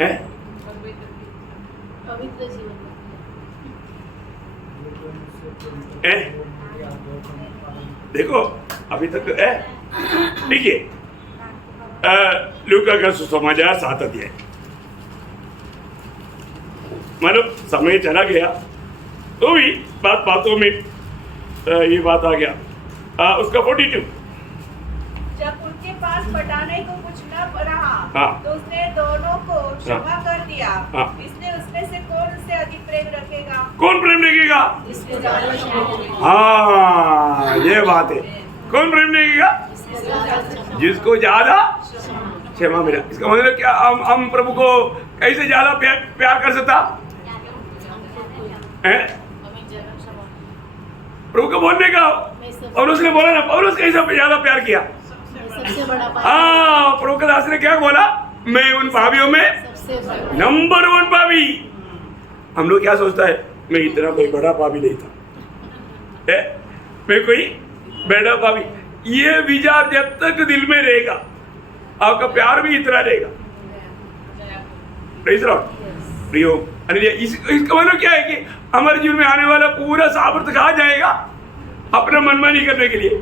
है? पवित्र जीवन है? देखो, अभी तक है, देखिए, लूका का सुसमाचार 7 अध्याय, मतलब समय चला गया तो भी बातों में ये बात आ गया। उसका 42, जब उनके पास पटाने को कुछ न रहा हाँ। तो उसने दोनों को क्षमा कर दिया। हाँ। इसलिए उसमें से कौन उससे अधिक प्रेम रखेगा? कौन प्रेम रखेगा? इसको ज्यादा हाँ, ये बात है, कौन प्रेम रखेगा? जिसको ज्यादा क्षमा मिला। इसका मतलब क्या, हम प्रभु को कैसे ज्यादा प्यार कर सकता है? प्रभु को बोलने का, पौलुस ने बोला ना, पौलुस कैसे ज्यादा प्यार किया? सबसे बड़ा हाँ, प्रभु का दास ने क्या बोला? मैं उन पापियों में सबसे बड़ा नंबर 1 पापी। हम लोग क्या सोचता है, मैं इतना कोई बड़ा पापी नहीं था, मैं कोई बड़ा पापी। ये विचार जब तक दिल में रहेगा आपका प्यार भी इतना रहेगा। प्रियो, इसका मतलब क्या है कि हमारे जीवन में आने वाला पूरा सामर्थ्य कहा जाएगा अपना मनमानी करने के लिए,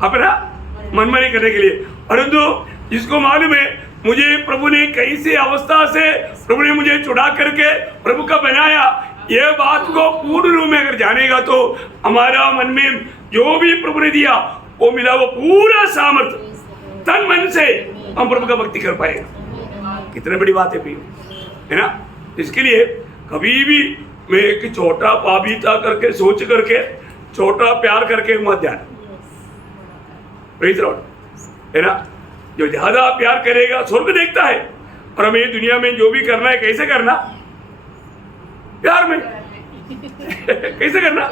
अपना मनमानी करने के लिए। परंतु जिसको मालूम है मुझे प्रभु ने कैसे अवस्था से प्रभु ने मुझे छुड़ा करके प्रभु का बनाया, ये बात को पूर्ण रूप में अगर जानेगा तो हमारा मन में जो भी प्रभु ने दिया वो मिला, वो पूरा सामर्थ्य तन मन से हम प्रभु का भक्ति कर पाएगा। कितनी बड़ी बात है प्रियो, है ना? इसके लिए कभी भी मैं एक छोटा पापी था करके सोच करके छोटा प्यार करके मत जाना, है ना? जो ज्यादा प्यार करेगा स्वर्ग देखता है, और हमें दुनिया में जो भी करना है कैसे करना? प्यार में कैसे करना?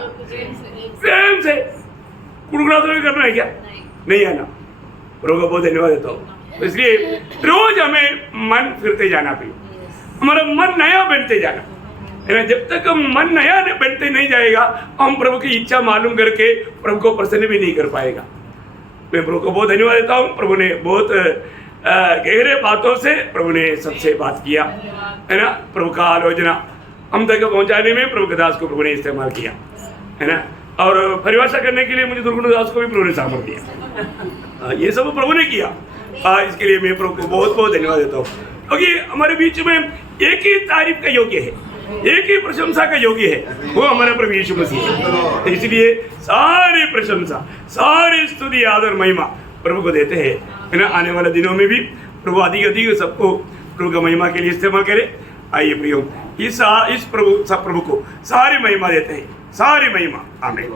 प्रेम से। कुड़कुड़ा तो करना है क्या? नहीं है ना? प्रभु को बहुत धन्यवाद देता हूँ। इसलिए रोज हमें मन फिरते जाना भी, हमारा मन नया बनते जाना, है ना? जब तक हम मन नया बनते नहीं जाएगा हम प्रभु की इच्छा मालूम करके प्रभु को प्रसन्न भी नहीं कर पाएगा। मैं प्रभु को बहुत धन्यवाद देता हूँ। प्रभु ने बहुत गहरे बातों से प्रभु ने सबसे बात किया, है ना? प्रभु का आलोचना हम तक पहुँचाने में प्रभु के दास को प्रभु ने इस्तेमाल किया, है ना? और परिभाषा करने के लिए मुझे दुर्गुण दास को भी प्रभु ने सामर्थ्य दिया। ये सब प्रभु ने किया। इसके लिए मैं प्रभु को बहुत बहुत धन्यवाद देता हूँ, क्योंकि हमारे बीच में एक ही तारीफ का योग्य है, एक ही प्रशंसा का योग्य है, वो हमारा प्रभु यीशु मसीह है। तो इसलिए सारी प्रशंसा, सारी स्तुति, आदर, महिमा प्रभु को देते हैं, है ना। आने वाले दिनों में भी प्रभु अधिक अधिक सबको प्रभु का महिमा के लिए इस्तेमाल करे। आइए प्रियो, इस प्रभु को सारी महिमा देते हैं, सारी महिमा। आमीन।